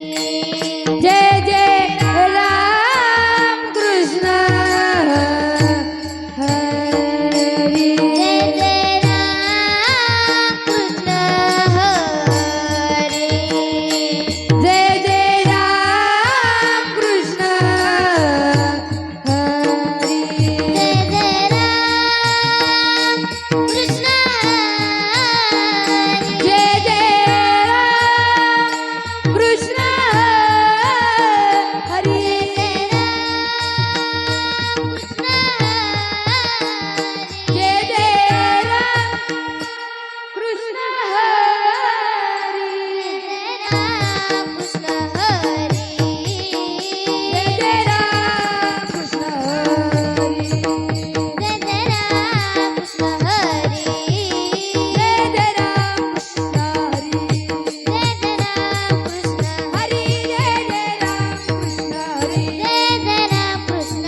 जय जय राम कृष्ण हरी। जय जय राम कृष्ण हरी। जय जय राम कृष्ण हरी। जय जय राम कृष्ण हरी। जय जय राम कृष्ण हरी। जय जय राम जय जय राम कृष्ण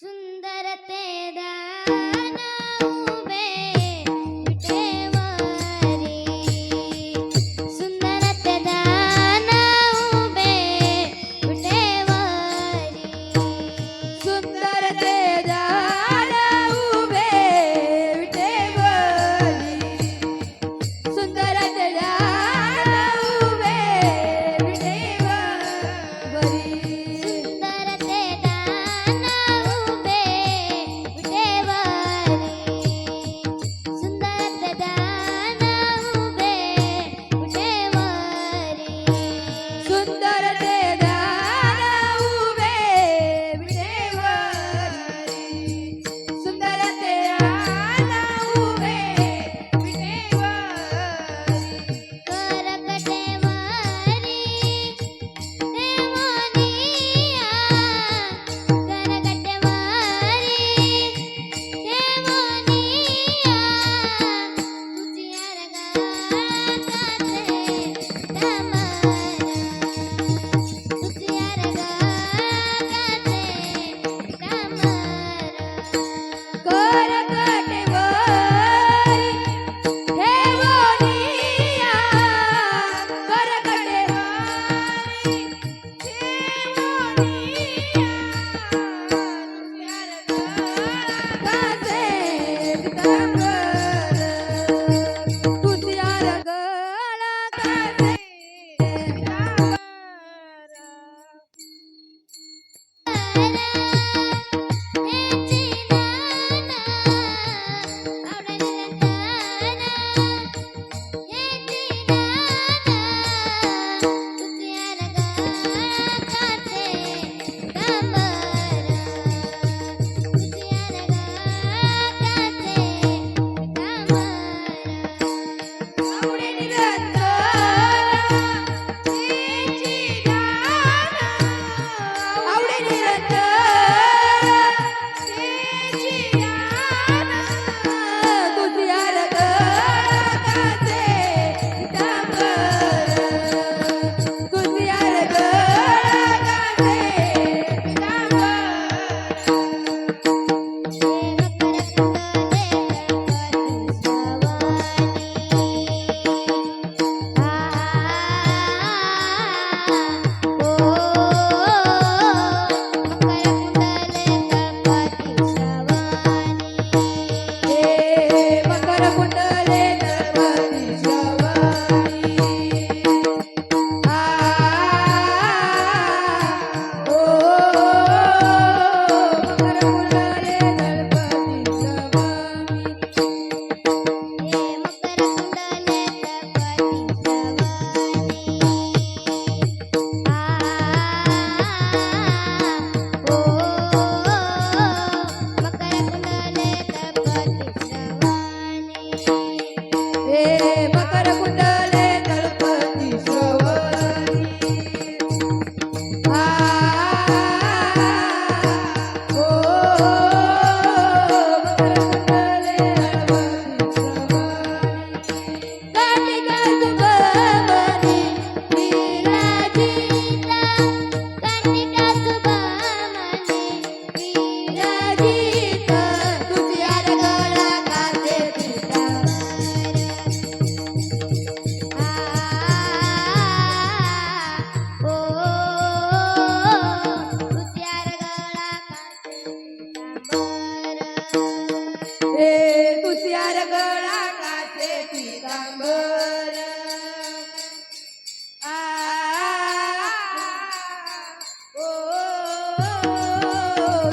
सुंदर ते दान उभे विटेवरी। सुंदर ते दान उभे विटेवरी। सुंदर ते दान उभे विटेवरी। सुंदर ते दान उभे विटेवरी। सुंदर ते दान उभे विटेवरी।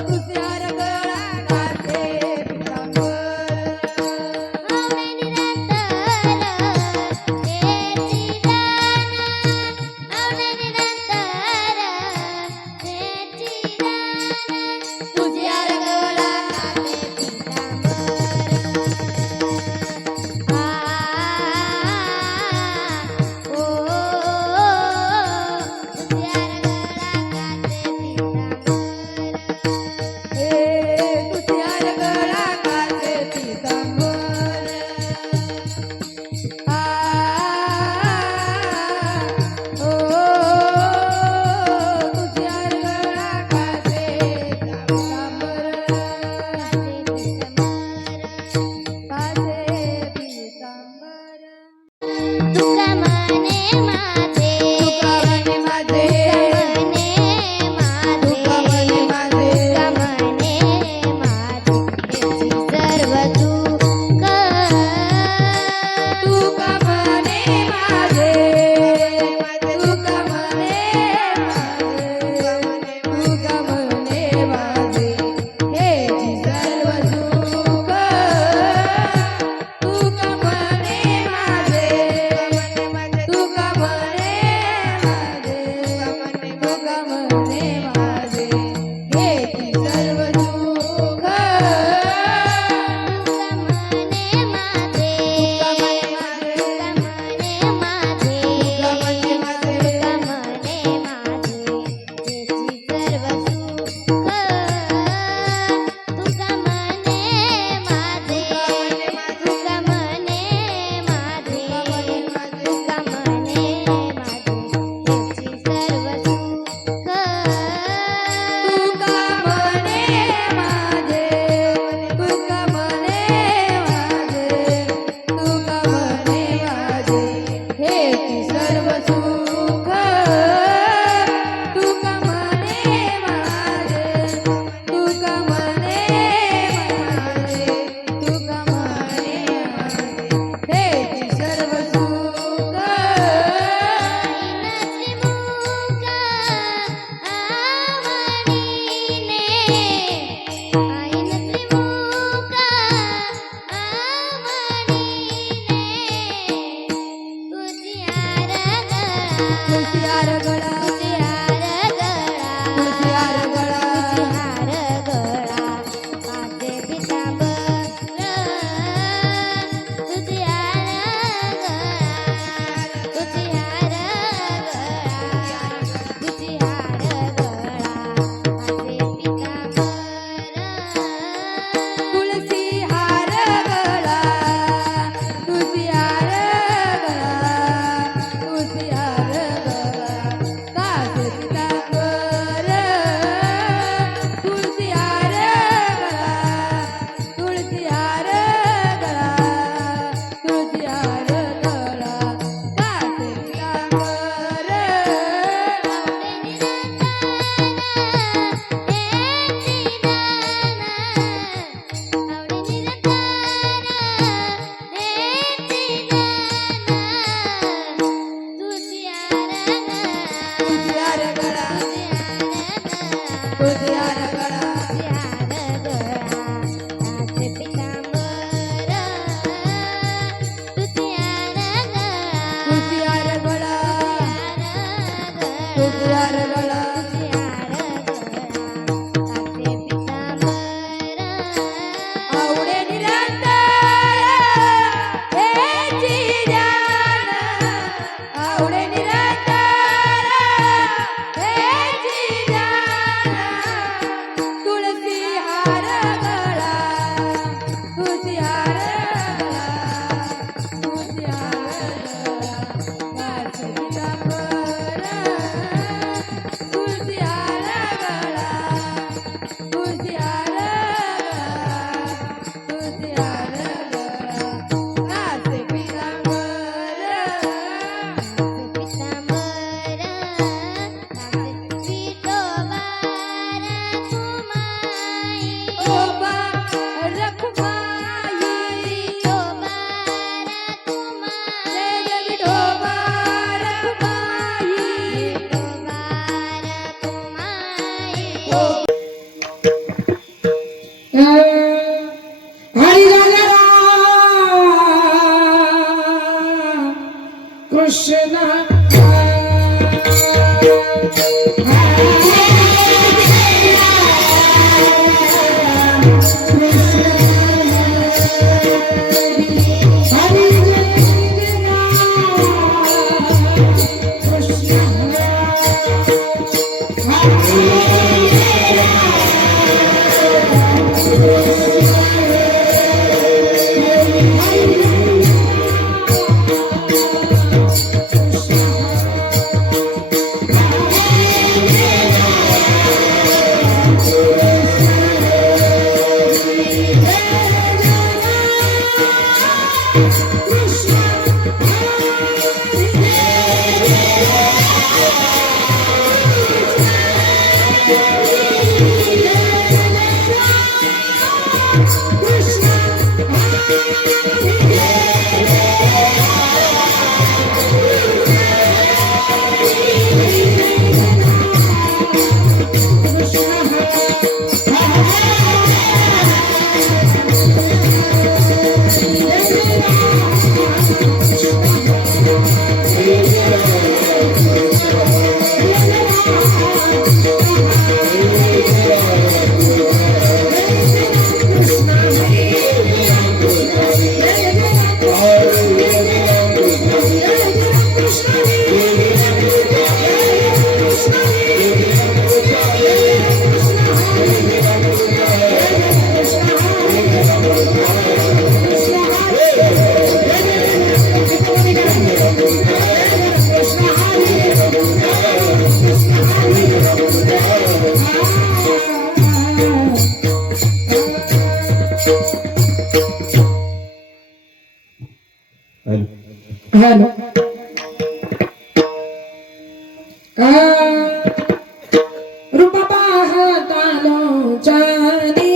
तुझ्यावर गळा घाते पितांबर आवडे निरंतर तेची दान आवडे निरंतर तेची दान तुझ्यावर गळा घाते तुझ्यावर गळा घाते पितांबर तुझ्यावर गळा घाते पितांबर घाते पितांबर तुका मने माझे तुका म्हणे माझे मने तुका माझे म्हणे माझे तुका मने माझे याची सर्व चूक तुका म्हणे माझे तुका म्हणे माझे तुका म्हणे माझे हेची सर्व सुख तुका म्हणे माझे तुका म्हणे माझे तुका म्हणे माझे हेची सर्व सुख तुका मने माझे तुका मने माझे तुका मने माझे याची सर्व सुख तुका मने माझे तुका मने माझे तुका मने माझे याची सर्व सुख तुका म्हणे माझे तुका म्हणे माझे तुका म्हणे माझे हेची सर्व सुख तुका म्हणे माझे तुका म्हणे माझे तुका म्हणे माझे हेची सर्व सुख आईनची मुका आवडीने आईनची मुका आवडीने तुझी आरगळा तुझ्यावर गळा तुझी आरगळा तुझ्यावर गळा तुझी आरगळा माझे पितांबर तुझी आरगळा तुझी आरगळा तुझी आरगळा माझे पितांबर तुळसी हार गळा तुझी हार गळा तुझी हार गळा कासे पितांबर तुळसी हार गळा तुळसी हार गळा तुझी हार गळा कासे पितांबर तुझी हार गळा तुझी हार गळा तुझी हार गळा तुझी हार गळा आवडे निरंतर हेची ध्यान आवडे निरंतर हेची ध्यान हरी राजा कृष्ण हॅलो रूप पाहतालो चानी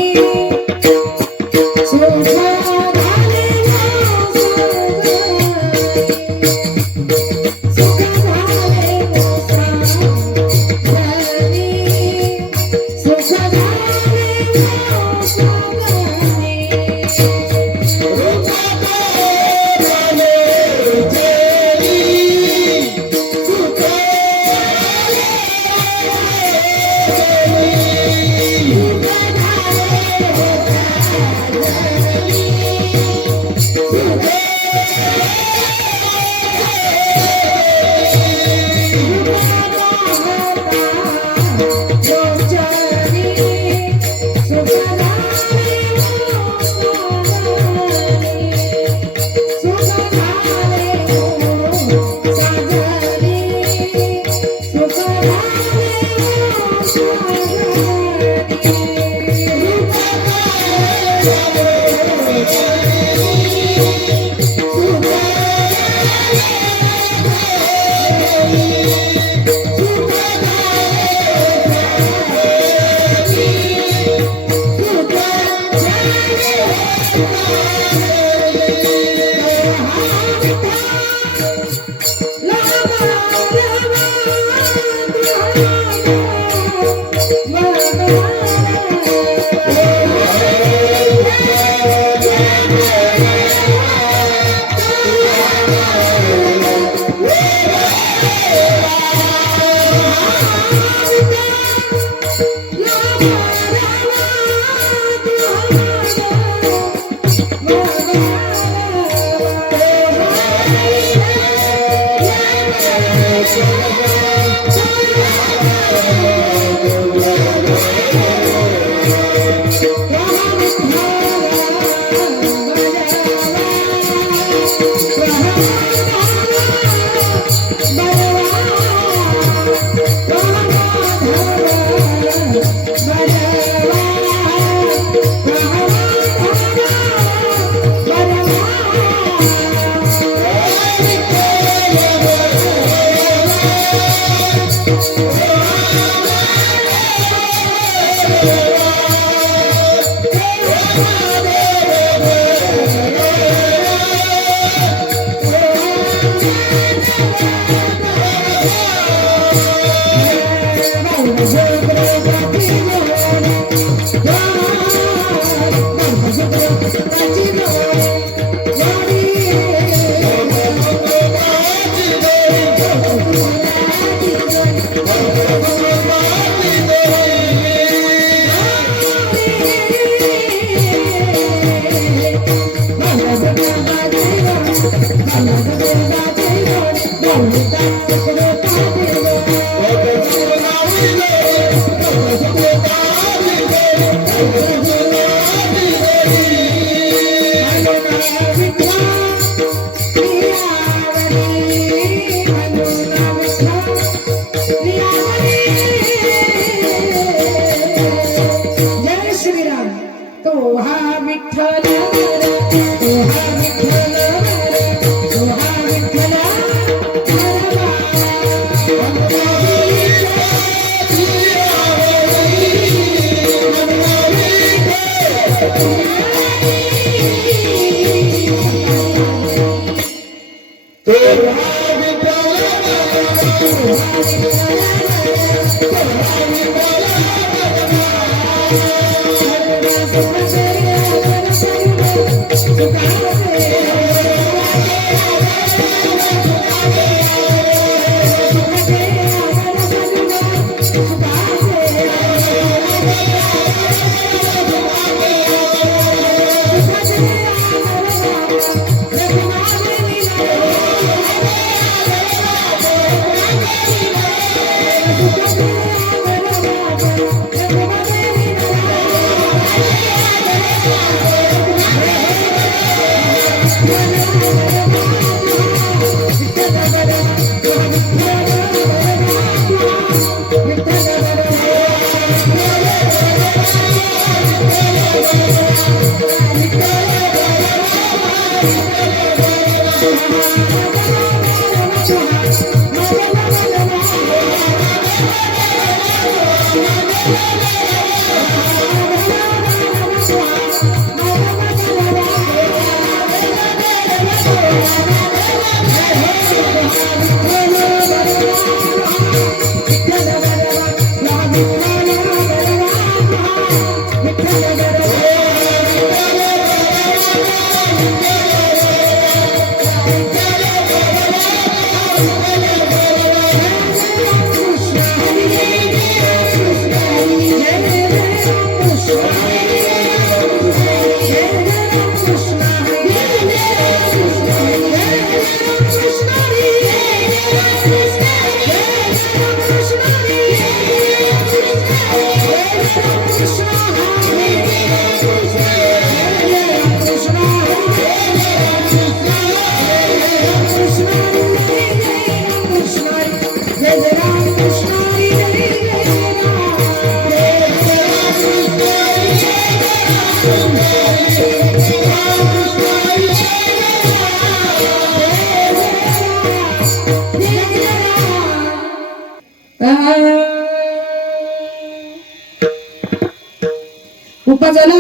उपजला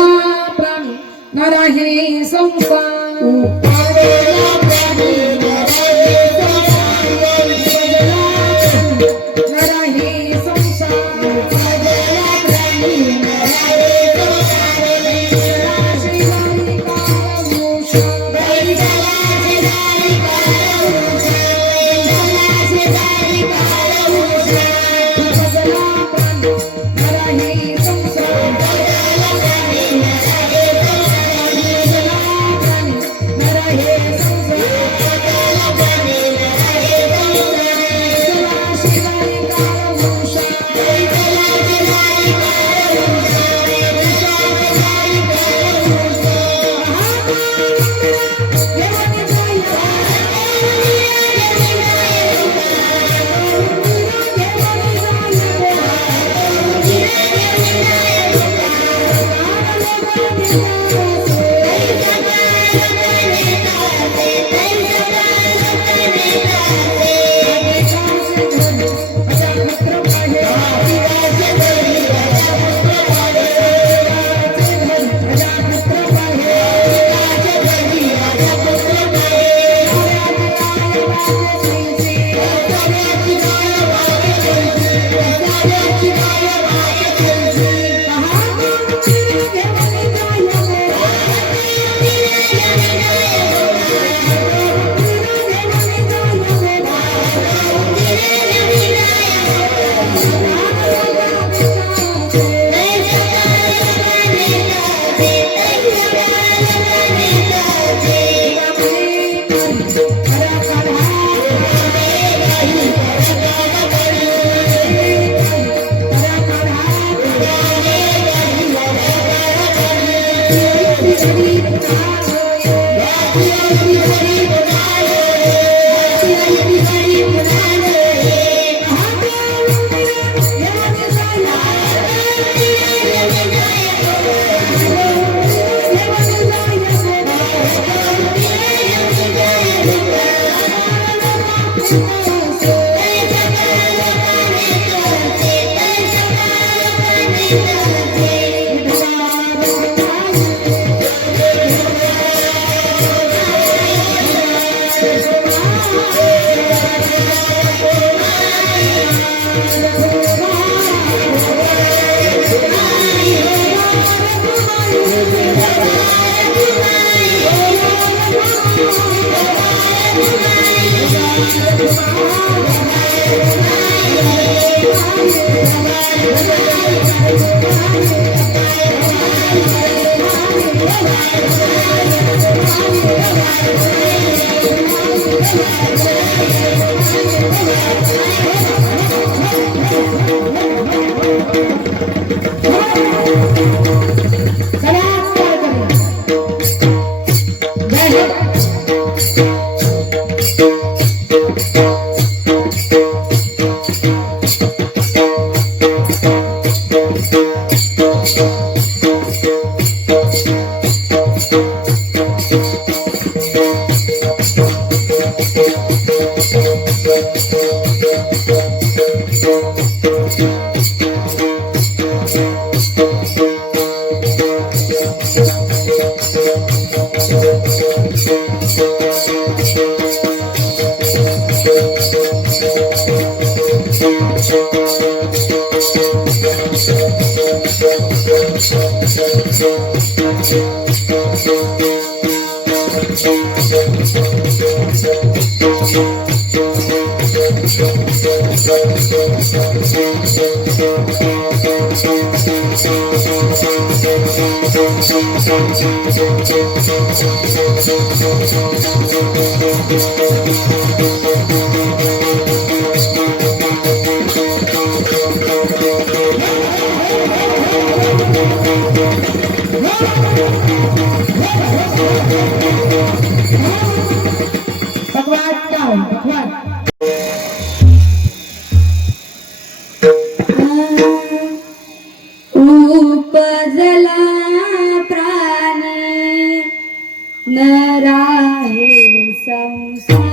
प्राणी नरहि संसार उपजला प्राणी नरहि संसार नरहि संसार उपजला प्राणी नरहि संसार श्रीहरी कालभूष पकवाट काय पकवाट उपजला प्राणी न राहे संसारी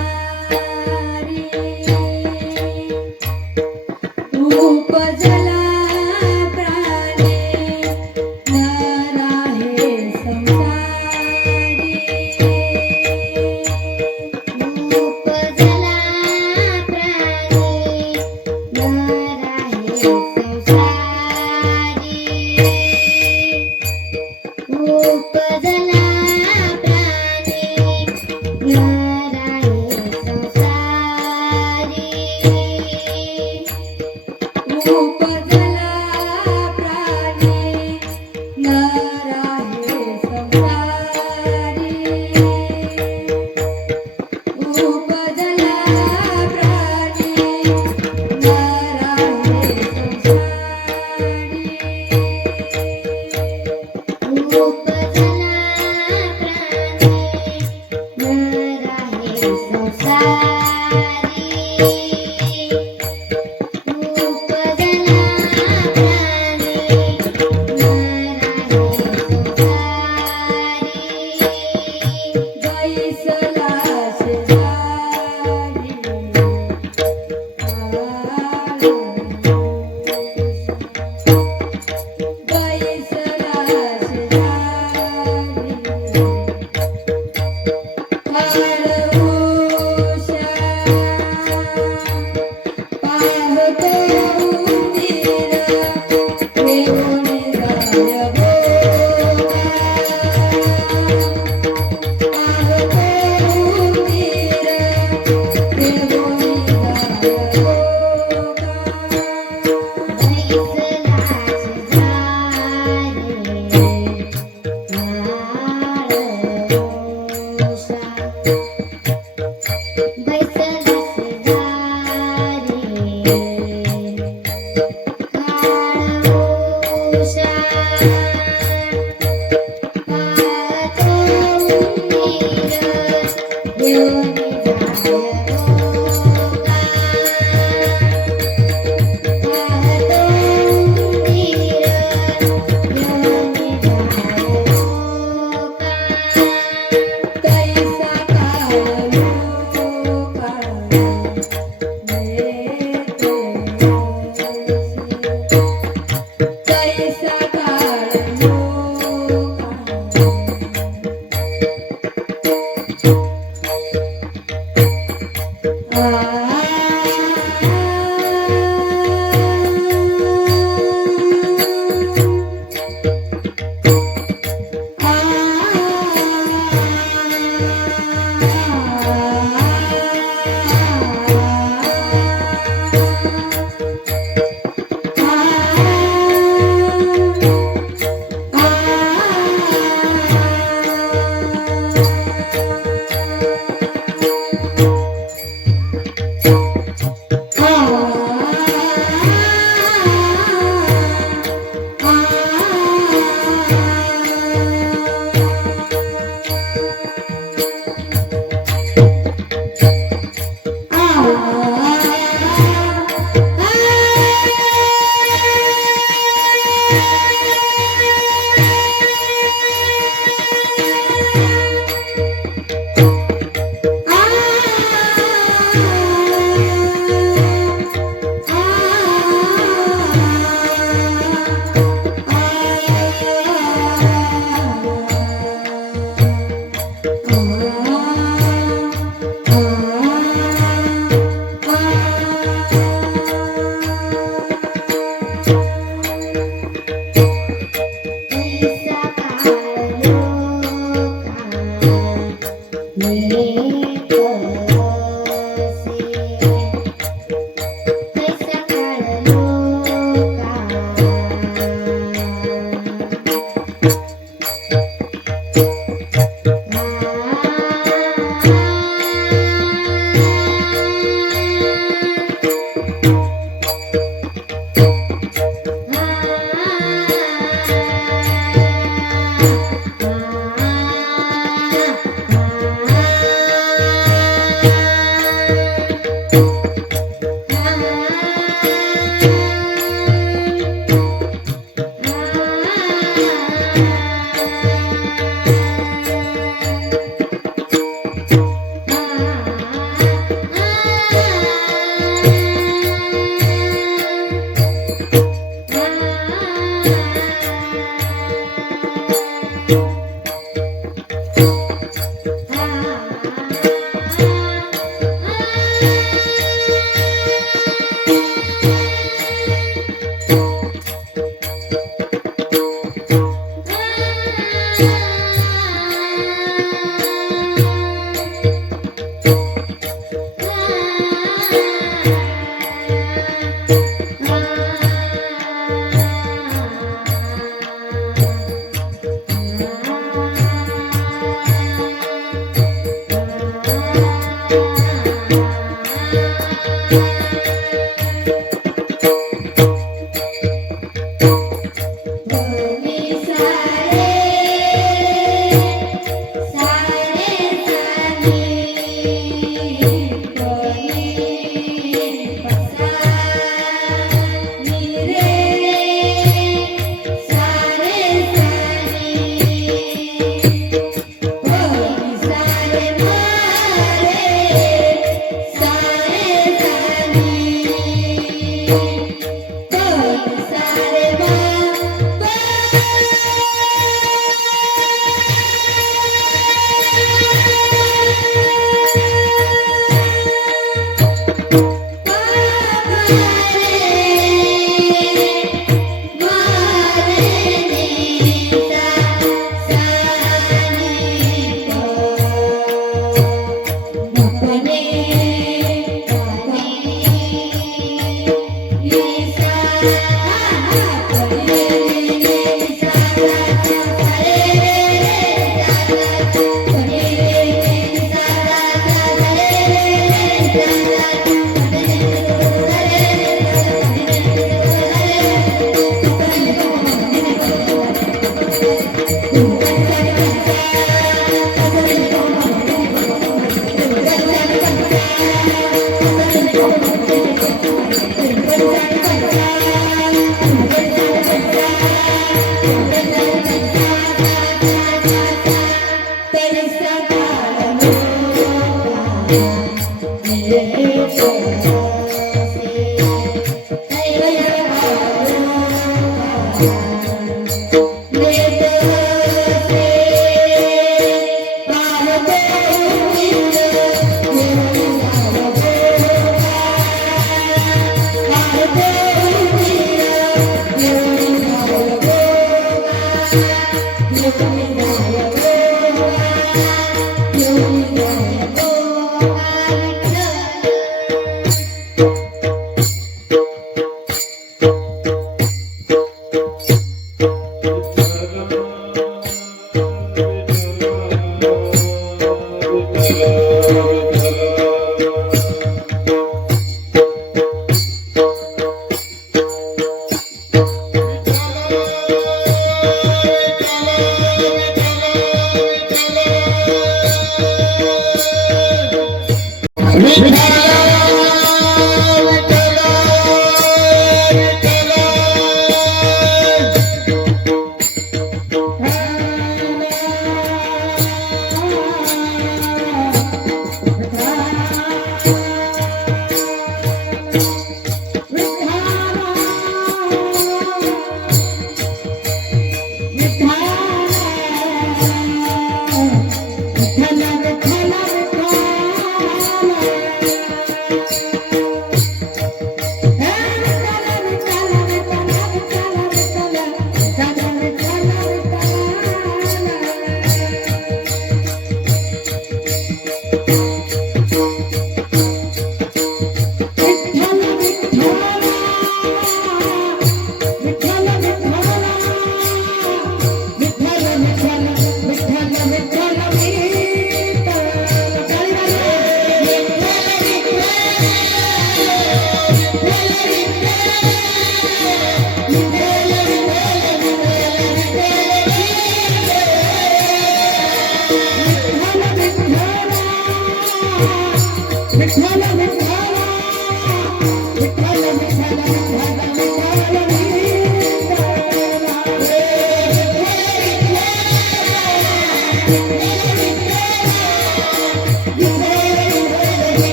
विठ्ठल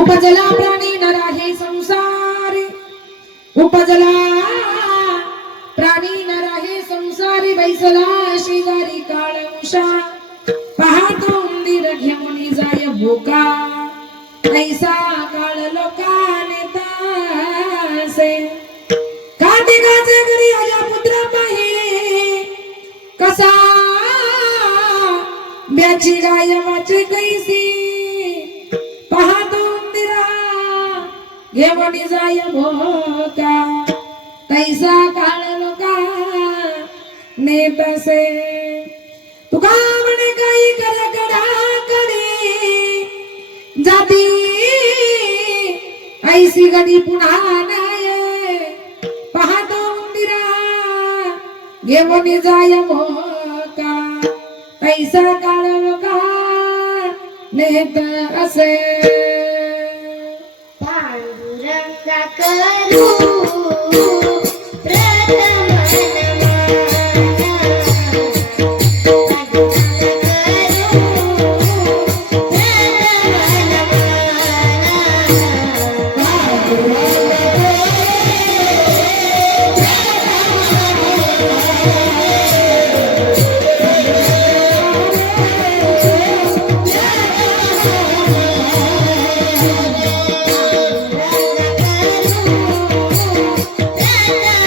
उपजला प्राणी नराही संसारी उपजला प्राणी नराही संसारी बैसला शेजारी काळ उषा पाहतो उंदीर घेऊन जाय भोका ऐसा काळ लोकाने तासे कार्तिकाचे घरी अजा पुत्र पाहे कसा ब्याची गाय वाचे कैसी पाहतो उंदिरा घेऊन जाय भोका कैसा काळ लोका नेतसे तुका म्हणे काही करकडा कडे जाती ऐसी गडी पुन्हा नाही पाहतो उंदिरा घेऊन जाय भोका कैसा काळ लोका नेत असे पांडुरंगा करू प्रथम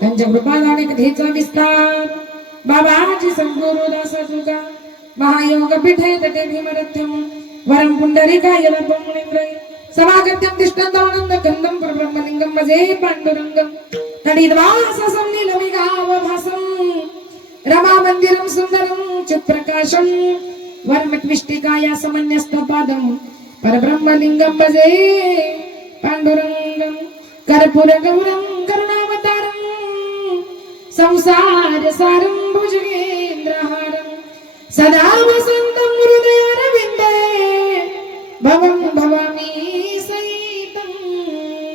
त्यांच्या कृपालाने कधीचा विस्तार बाबाजी संगुरुदास तुझा महायोग पीठे तटे भीमरथ्यम वरम पुंडरीकाय रथमुनिंद्रय समागत्यं तिष्ठन्तमनन्द कन्दं परब्रह्मलिङ्गं भजे पाण्डुरङ्गं तडिद्वाससं नीलविगावभासं रमामन्दिरं सुन्दरं चित्प्रकाशं वर्मट्विष्टिकाया समन्यस्तपादं परब्रह्मलिङ्गं भजे पाण्डुरङ्गं कर्पूरगौरं करुणावतारं संसारसारं भुजगेन्द्रहारं सदा वसन्तं हृदयारविन्दे भवं भवामि सहितं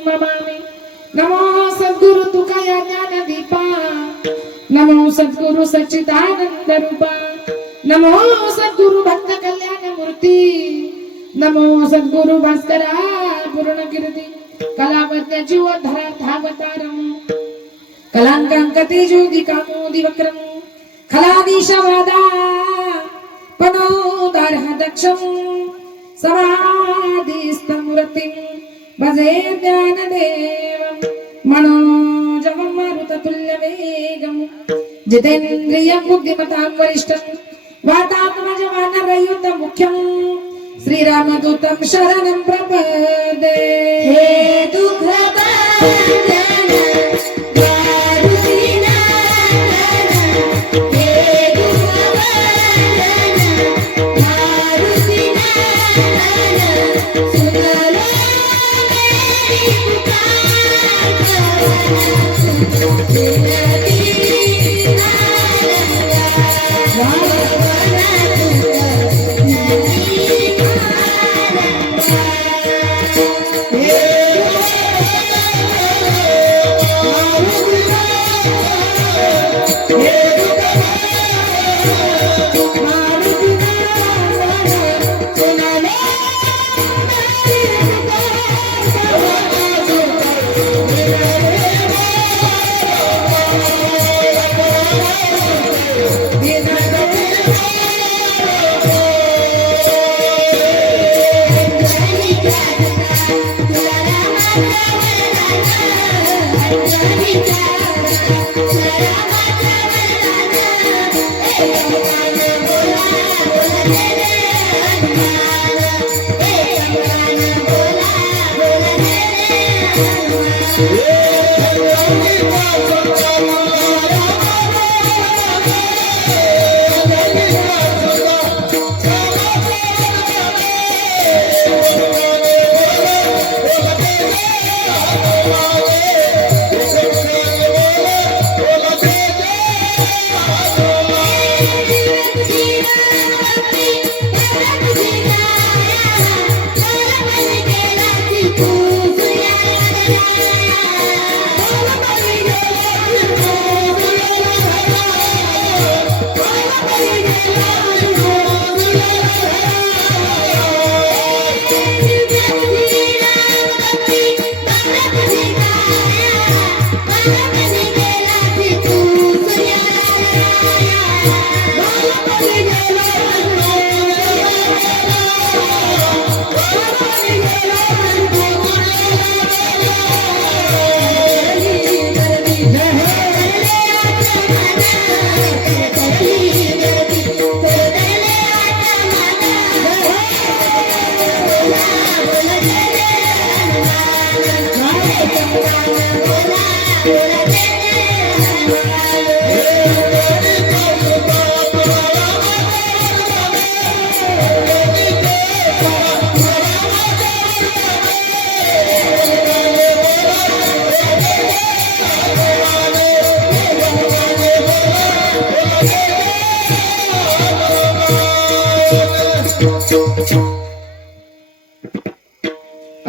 नमामि। नमो सद्गुरु तुकाया ज्ञानदीपा नमो सद्गुरु सच्चिदानंद रूपा नमो सद्गुरु भक्त कल्याण मूर्ती नमो सद्गुरु भास्करा पूर्ण कीर्ती कलावत्य जीवोद्धारावतारं कलांकांकते ज्योति कामोदि वक्रम खलादीशवादा पनोदारः दक्षं समाधिस्तमूर्तिं भजे ज्ञानदेवं मनोजवं मारुततुल्यवेगं जितेन्द्रियं बुद्धिमतां वरिष्ठं वातात्मजवानरयुतं मुख्यं श्रीरामदूतं शरणं प्रपद्ये। हे दुःखभंजन मारुतिनाथन हे दुःखभंजन मारुतिनाथन सुन लो मेरी पुकार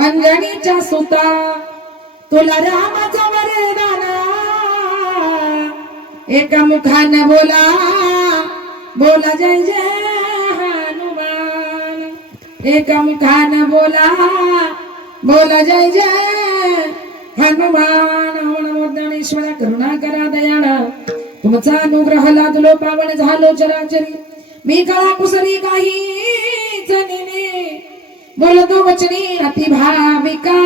अंजनीच्या सुता तुला रामाचा वरदान एका मुखाने बोला बोला जय जय हनुमान एका मुखाने बोला बोला जय जय हनुमान ओम ज्ञानेश्वर करुणा करा दयाळा तुमचा अनुग्रह लादलो पावन झालो चराचरी मी कळा कुसरी काही जनिने बोलतो वचनी अति भाविका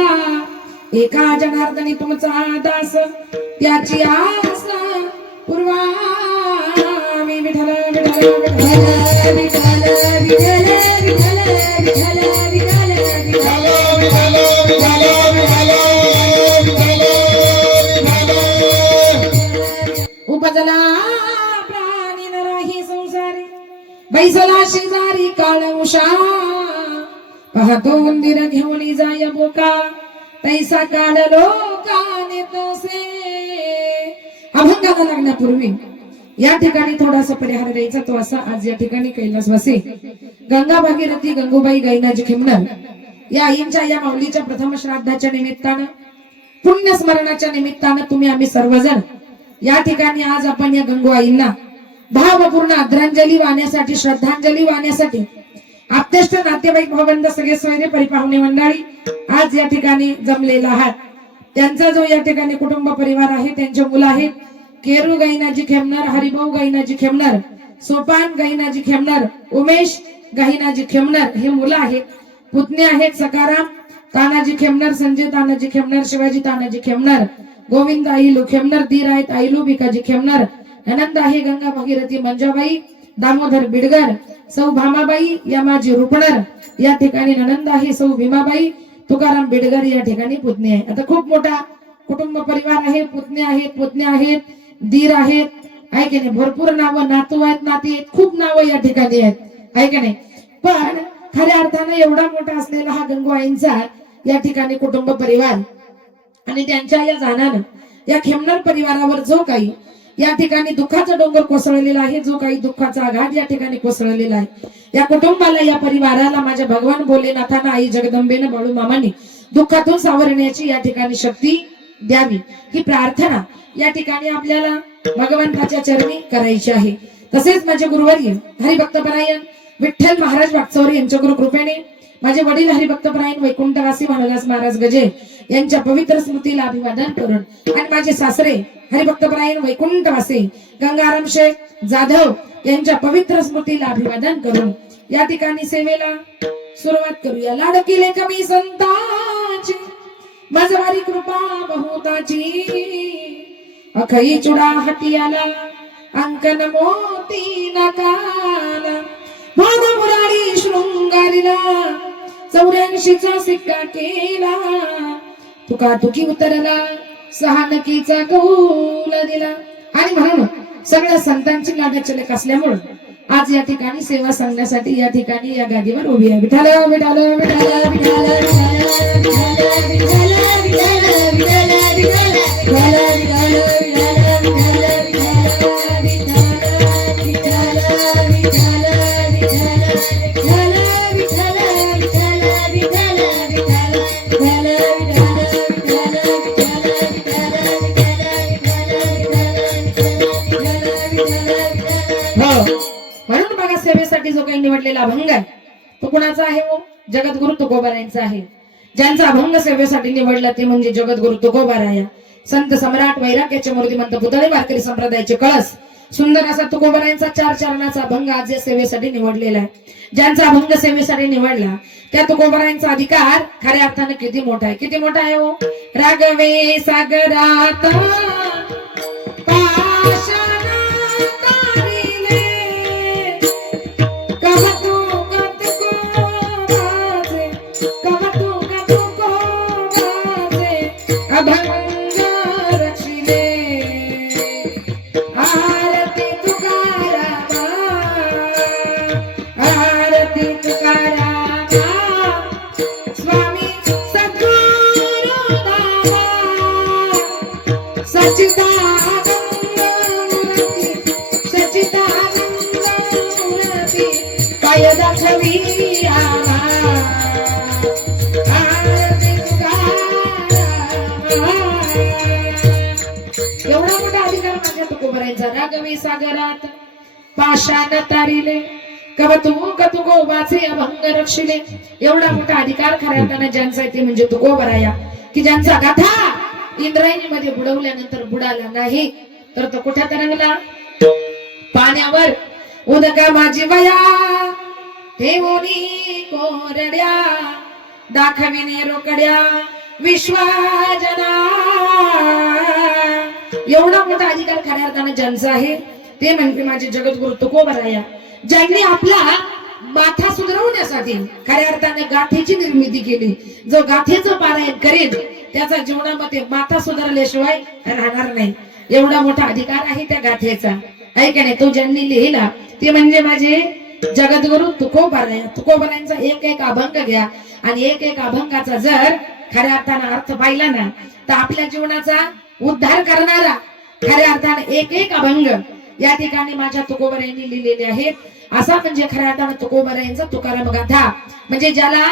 एका जनार्दनी तुमचा दास त्याची आस पूर्वामी विठ्ठल विठ्ठल विठ्ठल विठ्ठल विठ्ठल विठ्ठल विठ्ठल विठ्ठल विठ्ठल बैसला शेजारी काळ उषा पाहतो मंदिर घेऊन जाय बोका तैसा काळ लोकाने तसे. अभंगाला लागण्यापूर्वी या ठिकाणी थोडासा परिहार द्यायचा तो असा. आज या ठिकाणी कैलासवासी गंगा भागीरथी गंगूबाई गैनाजी खिमनर या आईंच्या या माऊलीच्या प्रथम श्राद्धाच्या निमित्तानं पुण्य स्मरणाच्या निमित्तानं तुम्ही आम्ही सर्वजण या ठिकाणी आज आपण या गंगू आईंना भावपूर्ण आदरांजली वाहण्यासाठी श्रद्धांजली वाहण्यासाठी आप्तेष्ट नातेवाईक भावंड सगळे सोयरे परिपाहुणे मंडळी आज या ठिकाणी जमलेला आहात. त्यांचा जो या ठिकाणी कुटुंब परिवार आहे त्यांचे मुलं आहेत केरू गैनाजी खेमनर, हरिभाऊ गैनाजी खेमनर, सोपान गैनाजी खेमनर, उमेश गैनाजी खेमनर हे मुलं आहेत. पुतणे आहेत सकाराम तानाजी खेमनर, संजय तानाजी खेमनर, शिवाजी तानाजी खेमनर, गोविंद आईलू खेमनर, दीर आहेत आईलू भिकाजी खेमनर, ननंद आहे गंगा भागीरथी मंजाबाई, दामोदर बिडगर, सौ भामाबाई यमाजी रुपणर या ठिकाणी ननंद आहे, सौ भीमाबाई तुकाराम बिडगर या ठिकाणी पुतणे आहे. आता खूप मोठा कुटुंब परिवार आहे. पुतणे आहेत दीर आहेत आहे की नाही. भरपूर नावं नातू आहेत नाती आहेत खूप नावं या ठिकाणी आहेत आहे की नाही. पण खऱ्या अर्थानं एवढा मोठा असलेला हा गंगू आईंचा या ठिकाणी कुटुंब परिवार आणि त्यांच्या या जाण्यानं या खेमनर परिवारावर जो काही या ठिकाणी दुःखाचा डोंगर कोसळलेला आहे, जो काही दुःखाचा आघात या ठिकाणी कोसळलेला आहे, या कुटुंबाला या परिवाराला माझ्या भगवान भोलेनाथानं आई जगदंबेनं बाळू मामानी दुःखातून सावरण्याची या ठिकाणी शक्ती द्यावी ही प्रार्थना या ठिकाणी आपल्याला भगवंताच्या चरणी करायची आहे. तसेच माझे गुरुवर्य हरिभक्तपरायण विठ्ठल महाराज वागचौरे यांच्या गुरु कृपेने माझे वडील हरिभक्तपरायण वैकुंठवासी भानुदास महाराज गजे यांच्या पवित्र स्मृतीला अभिवादन करून आणि माझे सासरे हरिभक्तपरायण वैकुंठवासी गंगाराम शेठ जाधव यांच्या पवित्र स्मृतीला अभिवादन करून या ठिकाणी सेवेला सुरुवात करूया. लाडकीले कमी संतांची माझवारी कृपा बहुताची अखई चुडा हटियाला अंकन मोती नकाला भाग मुरारी शृंगारीला 84चा सिक्का केला तुका तुकी उतरला 6 नकीचा कौल दिला. आणि म्हणून सगळ्या संतांची लाडाचे लेक असल्यामुळे आज या ठिकाणी सेवा सांगण्यासाठी या ठिकाणी या गादीवर उभी आहे. विठाल विठाल विठाल म्हणून बघा सेवेसाठी जो काही निवडलेला अभंग आहे तो कुणाचा आहे? हो जगद्गुरु तुकोबारायांचा आहे. ज्यांचा अभंग सेवेसाठी निवडला ते म्हणजे जगद्गुरु तुकोबाराया संत सम्राट वैराग्याचे मूर्तिमंत पुतळे वारकरी संप्रदायाचे कळस सुंदर असा तुकोबारायांचा 4 चरणाचा अभंग आज या सेवेसाठी निवडलेला आहे. ज्यांचा अभंग सेवेसाठी निवडला त्या तुकोबारायांचा अधिकार खऱ्या अर्थाने किती मोठा आहे, किती मोठा आहे हो. रागवे सागरात एवढा मोठा अधिकार माझ्या तुकोबारायांचा. रागवे सागरात पाषाण तारिले कव तू गोबाचे अभंग रक्षिले. एवढा मोठा अधिकार खऱ्या अर्थाने ज्यांचा ते म्हणजे तुकोबाराया की ज्यांचा गाथा इंद्रायणीमध्ये बुडवल्यानंतर बुडाला नाही तर तो कुठे तरंगला? पाण्यावर. उदका माझी वया ठेवोनी कोरड्या दाखविणे रोकड्या विश्वजना. एवढा मोठा अधिकार खऱ्या अर्थाने ज्यांचा आहे ते म्हणजे माझे जगद्गुरु तुकोबाराया ज्यांनी आपला माथा सुधरवण्यासाठी खऱ्या अर्थाने गाथेची निर्मिती केली. जो गाथेचं पारायण करेल त्याचा जीवनामध्ये माथा सुधारल्याशिवाय राहणार नाही. एवढा मोठा अधिकार आहे त्या गाथेचा आहे का नाही. तो ज्यांनी लिहिला ते म्हणजे माझे जगद्गुरु तुकोबारायांचा एक एक अभंग घ्या आणि एक एक अभंगाचा जर खऱ्या अर्थानं अर्थ पाहिला ना तर आपल्या जीवनाचा उद्धार करणारा खऱ्या अर्थाने एक एक अभंग या ठिकाणी माझ्या तुकोबारायांनी लिहिलेले आहेत। असा म्हणजे खऱ्या अर्थानं तुकोबारायांचा तुकाराम गाथा म्हणजे ज्याला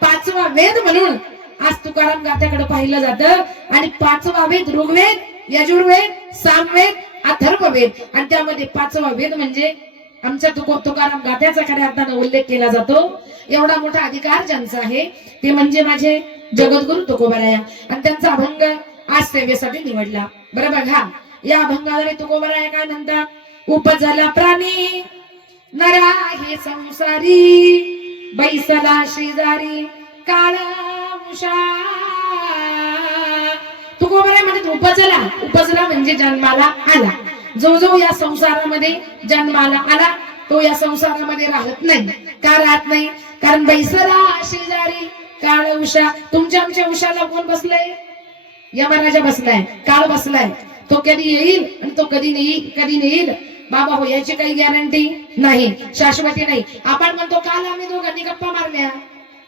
पाचवा वेद म्हणून आज तुकाराम गाथ्याकडे पाहिलं जातं आणि पाचवा वेद ऋग्वेद, यजुर्वेद, सामवेद, अथर्ववेद आणि त्यामध्ये पाचवा वेद म्हणजे आमच्या तुकाराम गाथ्याचा खऱ्या अर्थानं उल्लेख केला जातो। एवढा मोठा अधिकार ज्यांचा आहे ते म्हणजे माझे जगद्गुरु तुकोबाराया आणि त्यांचा अभंग आज सेवेसाठी निवडला। बरं बघा या अभंगाला तुकोबाराया काय म्हणतात, उपजला प्राणी नरा हे संसारी बैसला शेजारी काळा मुषा। तुकोबाराया म्हणतात उपजला म्हणजे जन्माला आला। जो जो या संसारामध्ये जन्माला आला तो या संसारामध्ये राहत नाही। का राहत नाही? कारण बैसला शेजारी काळ उषा। तुमच्या आमच्या उषाला कोण बसलाय? यमराजा बसलाय, काळ बसलाय। तो कधी येईल आणि तो कधी नेईल बाबा हो याची काही गॅरंटी नाही, शाश्वती नाही। आपण म्हणतो काल आम्ही दोघांनी गप्पा मारल्या,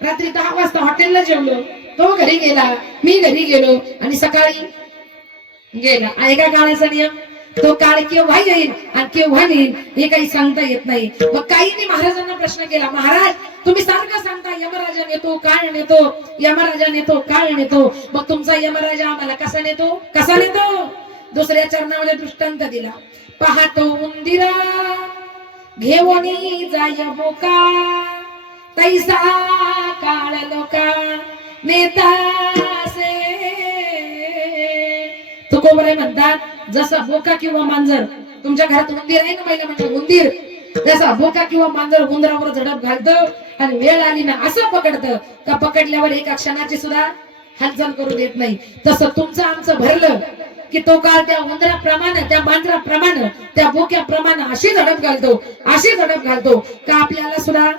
रात्री 10 वाजता हॉटेलला जेवलो, तो घरी गेला, मी घरी गेलो आणि सकाळी गेला। आहे का काळाचा नियम? तो काळ केव्हा येईल आणि केव्हा नेईल हे काही सांगता येत नाही। मग काहींनी महाराजांना प्रश्न केला, महाराज तुम्ही सारखं सांगता यमराजा नेतो काळ नेतो, यमराजा नेतो काळ नेतो, मग तुमचा यमराजा आम्हाला कसा नेतो? दुसऱ्या चरणामध्ये दृष्टांत दिला, पाहतो उंदिरा घेऊनी जाय बोका तैसा काळ लोका नेतासे। तुकोबाराय म्हणतात जसा बोका किंवा मांजर, तुमच्या घरात उंदीर आहे ना, पहिला म्हणजे उंदीर, जसा बोका किंवा मांजर उंदरावर झडप घालतं आणि वेळ आली ना असं पकडतं का पकडल्यावर एका क्षणाची सुद्धा हालचाल करू देत नाही, तसं तुमचं आमचं भरलं की तो काळ त्या उंदराप्रमाणे, त्या मांजराप्रमाणे, त्या बोक्याप्रमाणे अशी झडप घालतो का आपल्याला सुद्धा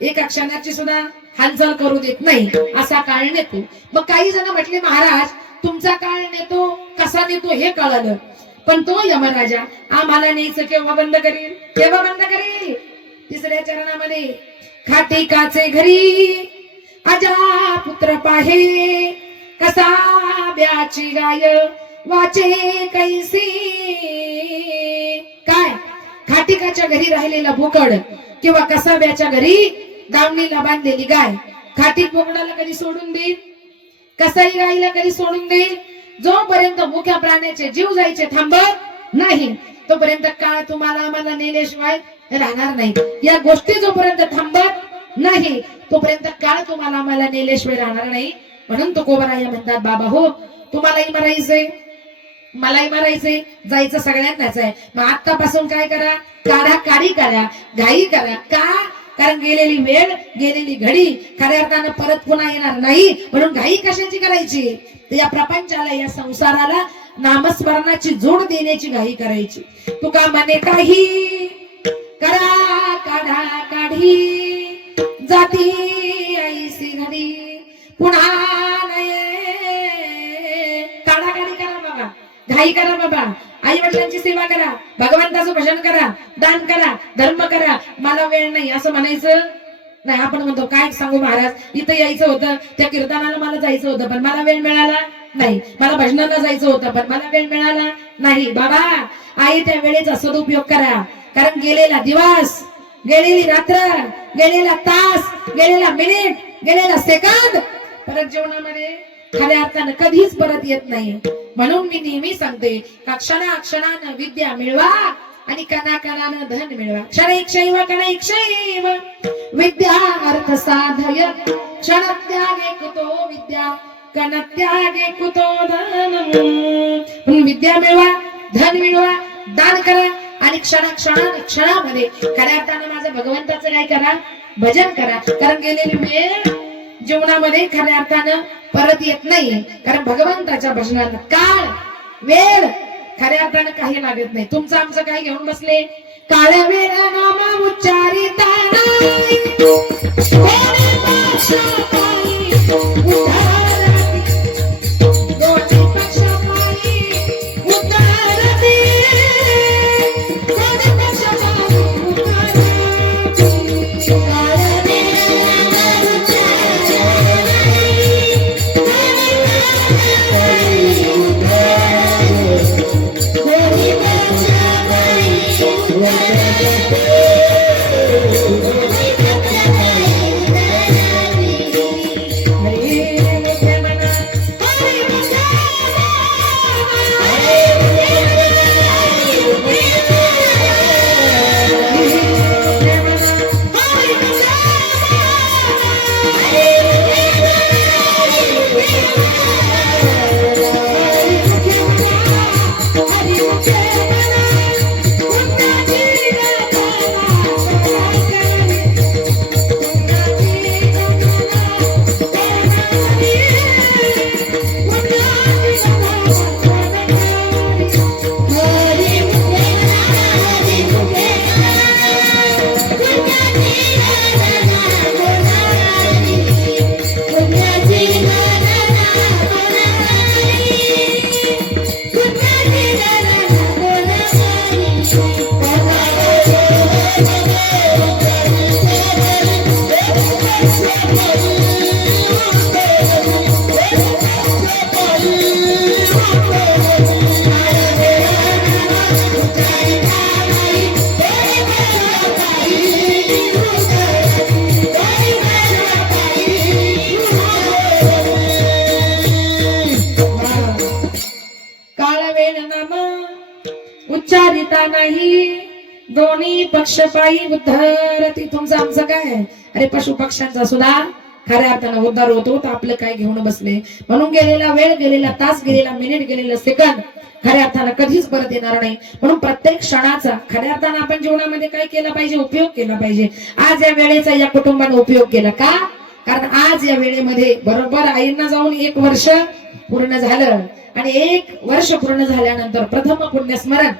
एका क्षणाची सुद्धा हालचाल करू देत नाही, असा काळ नेतो। मग काही जण म्हटले महाराज तुमचा काळ नेतो कसा नेतो हे कळालं, पण तो यमराजा आम्हाला न्यायचं केव्हा बंद करेल? तिसऱ्या चरणामध्ये खाटिकाचे घरी अजा पुत्र पाहे कसा ब्याची गाय वाचे कैसी। काय खाटिकाच्या घरी राहिलेला बोकड किंवा कसाब्याच्या घरी दावणीला बांधलेली गाय खाटीक बोकडाला कधी सोडून देईल? कसाई गाईला कधी सोडून देईल? जोपर्यंत मुख्या प्राण्याचे जीव जायचे थांबत नाही तोपर्यंत काळ तुम्हाला आम्हाला नेल्याशिवाय राहणार नाही। या गोष्टी जोपर्यंत थांबत नाही तोपर्यंत काळ तुम्हाला आम्हाला नेल्याशिवाय राहणार नाही। म्हणून तुकोबाराया म्हणतात बाबा हो तुम्हालाही मरायचंय मलाही मरायचंय, जायचं सगळ्यांनाच आहे। मग आतापासून काय करा, काढी करा, घाई करा। का? कारण गेलेली वेळ, गेलेली घडी खऱ्या अर्थानं परत पुन्हा येणार नाही, म्हणून घाई कशाची करायची? तर या प्रपंचाला, या संसाराला नामस्मरणाची जोड देण्याची घाई करायची। तुका म्हणे काही करा काढी जाती ऐसी घडी पुन्हा नये। काढी करा बाबा, घाई करा बाबा, आई वडिलांची सेवा करा, भगवंताचं भजन करा, दान करा, धर्म करा, मला वेळ नाही असं म्हणायचं नाही। आपण म्हणतो काय सांगू महाराज, इथं यायचं होतं, त्या कीर्तनाला मला जायचं होतं पण मला वेळ मिळाला नाही, मला भजनाला जायचं होतं पण मला वेळ मिळाला नाही। बाबा आई त्या वेळेचा सदुपयोग करा, कारण गेलेला दिवस, गेलेली रात्र, गेलेला तास, गेलेला मिनिट, गेलेला सेकंद परत जीवनामध्ये खऱ्या अर्थानं कधीच परत येत नाही। म्हणून मी नेहमी सांगते का क्षणाक्षणानं विद्या मिळवा आणि कणाकणानं धन मिळवा। क्षणैक्षैव कणैक्षैव विद्या अर्थ साधय क्षणत्यागे कुतो विद्या कणत्यागे कुतो धन। म्हणून विद्या मिळवा, धन मिळवा, दान करा आणि क्षणामध्ये खऱ्या अर्थानं माझ्या भगवंताचं काय करा, भजन करा। कारण गेलेली वेळ जीवनामध्ये खऱ्या अर्थानं परत येत नाही, कारण भगवंताच्या भजनाला काळ वेळ खऱ्या अर्थानं काही लागत नाही। तुमचं आमचं काय घेऊन बसले, काळ वेळ नाम उच्चारिता नारायण नाम उच्चारिता नाही दोन्ही पक्ष पायी उद्धरती. तुमचं आमचं काय? अरे पशु पक्ष्यांचा सुद्धा खऱ्या अर्थानं उद्धार होतो. तर आपलं काय घेऊन बसले? म्हणून गेलेला वेळ, गेलेला तास, गेलेला मिनिट, गेलेला सेकंद खऱ्या अर्थानं कधीच परत येणार नाही. म्हणून प्रत्येक क्षणाचा खऱ्या अर्थानं आपण जीवनामध्ये काय केला पाहिजे? उपयोग केला पाहिजे. आज या वेळेचा या कुटुंबाने उपयोग केला का? कारण आज या वेळेमध्ये बरोबर आईंना जाऊन 1 वर्ष पूर्ण झालं आणि 1 वर्ष पूर्ण झाल्यानंतर प्रथम पुण्यस्मरण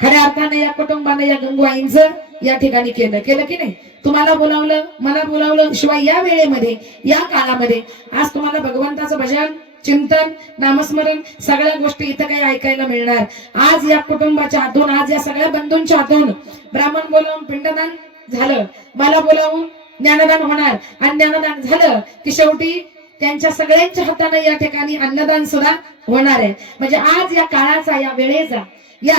खऱ्या अर्थानं या कुटुंबाने या गंगू आईंचं या ठिकाणी केलं की नाही? तुम्हाला बोलावलं, मला बोलावलं. शिवाय या वेळेमध्ये, या काळामध्ये आज तुम्हाला भगवंताचं भजन, चिंतन, नामस्मरण सगळ्या गोष्टी इथं काही ऐकायला मिळणार. आज या कुटुंबाच्या हातून, आज या सगळ्या बंधूंच्या हातून ब्राह्मण बोलावून पिंडदान झालं, मला बोलावून ज्ञानदान होणार आणि ज्ञानदान झालं की शेवटी त्यांच्या सगळ्यांच्या हाताने या ठिकाणी अन्नदान सुद्धा होणार आहे. म्हणजे आज या काळाचा, या वेळेचा, या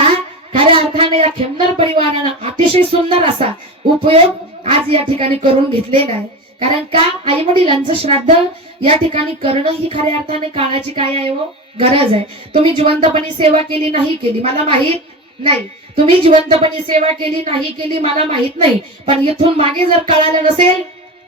खऱ्या अर्थाने या खेमनर परिवारानं अतिशय सुंदर असा उपयोग आज या ठिकाणी करून घेतलेला आहे. कारण का? आई वडिलांचं श्राद्ध या ठिकाणी करणं ही खऱ्या अर्थाने काळाची काय आहे हो? गरज आहे. तुम्ही जिवंतपणे सेवा केली नाही केली मला माहित नाही, तुम्ही जिवंतपणे सेवा केली नाही केली मला माहित नाही, पण इथून मागे जर कळालं नसेल,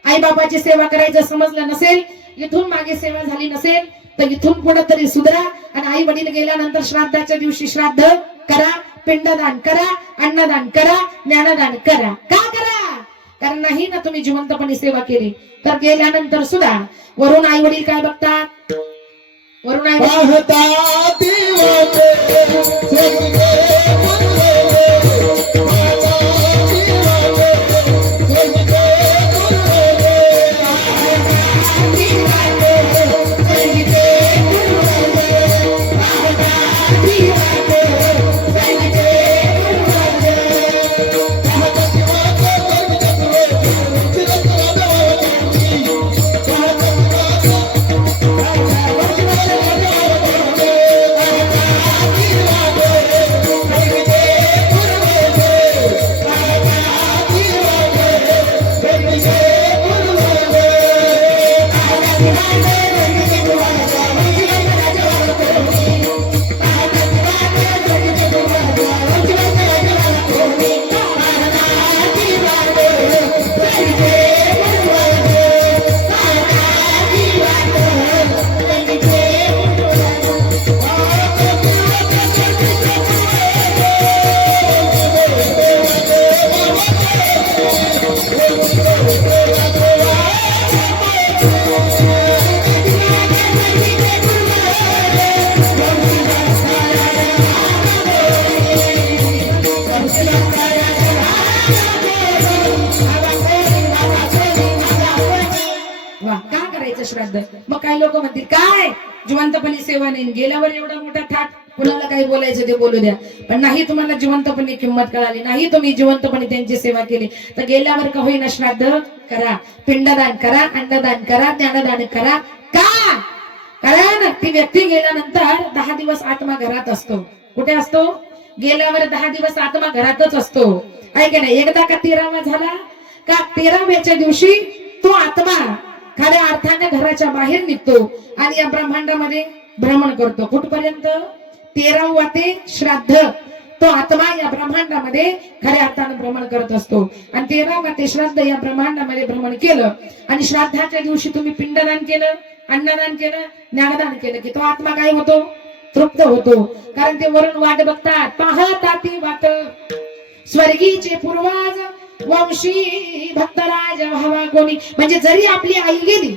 आई बाबाची सेवा करायचं समजलं नसेल, इथून मागे सेवा झाली नसेल, तर इथून पुढे तरी सुधरा आणि आई वडील गेल्यानंतर श्राद्धाच्या दिवशी श्राद्ध करा, पिंडदान करा, अन्नदान करा, ज्ञानदान करा. का करा? कारण नाही ना तुम्ही जिवंतपणे सेवा केली तर गेल्यानंतर सुद्धा वरून आई वडील काय बघतात? वरून आई श्राद्ध. मग काही लोक म्हणतील काय जिवंतपणे सेवा नाही, गेल्यावर एवढा मोठा थाट, कुणाला काही बोलायचं ते बोलू द्या. पण नाही तुम्हाला जिवंतपणे किंमत कळाली, नाही तुम्ही जिवंतपणे त्यांची सेवा केली, तर गेल्यावर का होईना श्राद्ध करा, पिंडदान करा, अन्नदान करा, ज्ञानदान करा. का? कारण ती व्यक्ती गेल्यानंतर 10 दिवस आत्मा घरात असतो. कुठे असतो? गेल्यावर 10 दिवस आत्मा घरातच असतो. ऐक नाही, एकदा का 13वा झाला का 13व्याच्या दिवशी तो आत्मा खऱ्या अर्थाने घराच्या बाहेर निघतो आणि या ब्रह्मांडामध्ये भ्रमण करतो. कुठपर्यंत? 13वा ते श्राद्ध तो आत्मा या ब्रह्मांडामध्ये खऱ्या अर्थाने भ्रमण करत असतो. आणि 13वा ते श्राद्ध या ब्रह्मांडामध्ये भ्रमण केलं आणि श्राद्धाच्या दिवशी तुम्ही पिंडदान केलं, अन्नदान केलं, ज्ञानदान केलं की तो आत्मा काय होतो? तृप्त होतो. कारण ते वरून वाट बघतात, पाहता ती वाट स्वर्गीचे पूर्वज वंशी भक्तराज व्हावा कोणी. म्हणजे जरी आपली आई गेली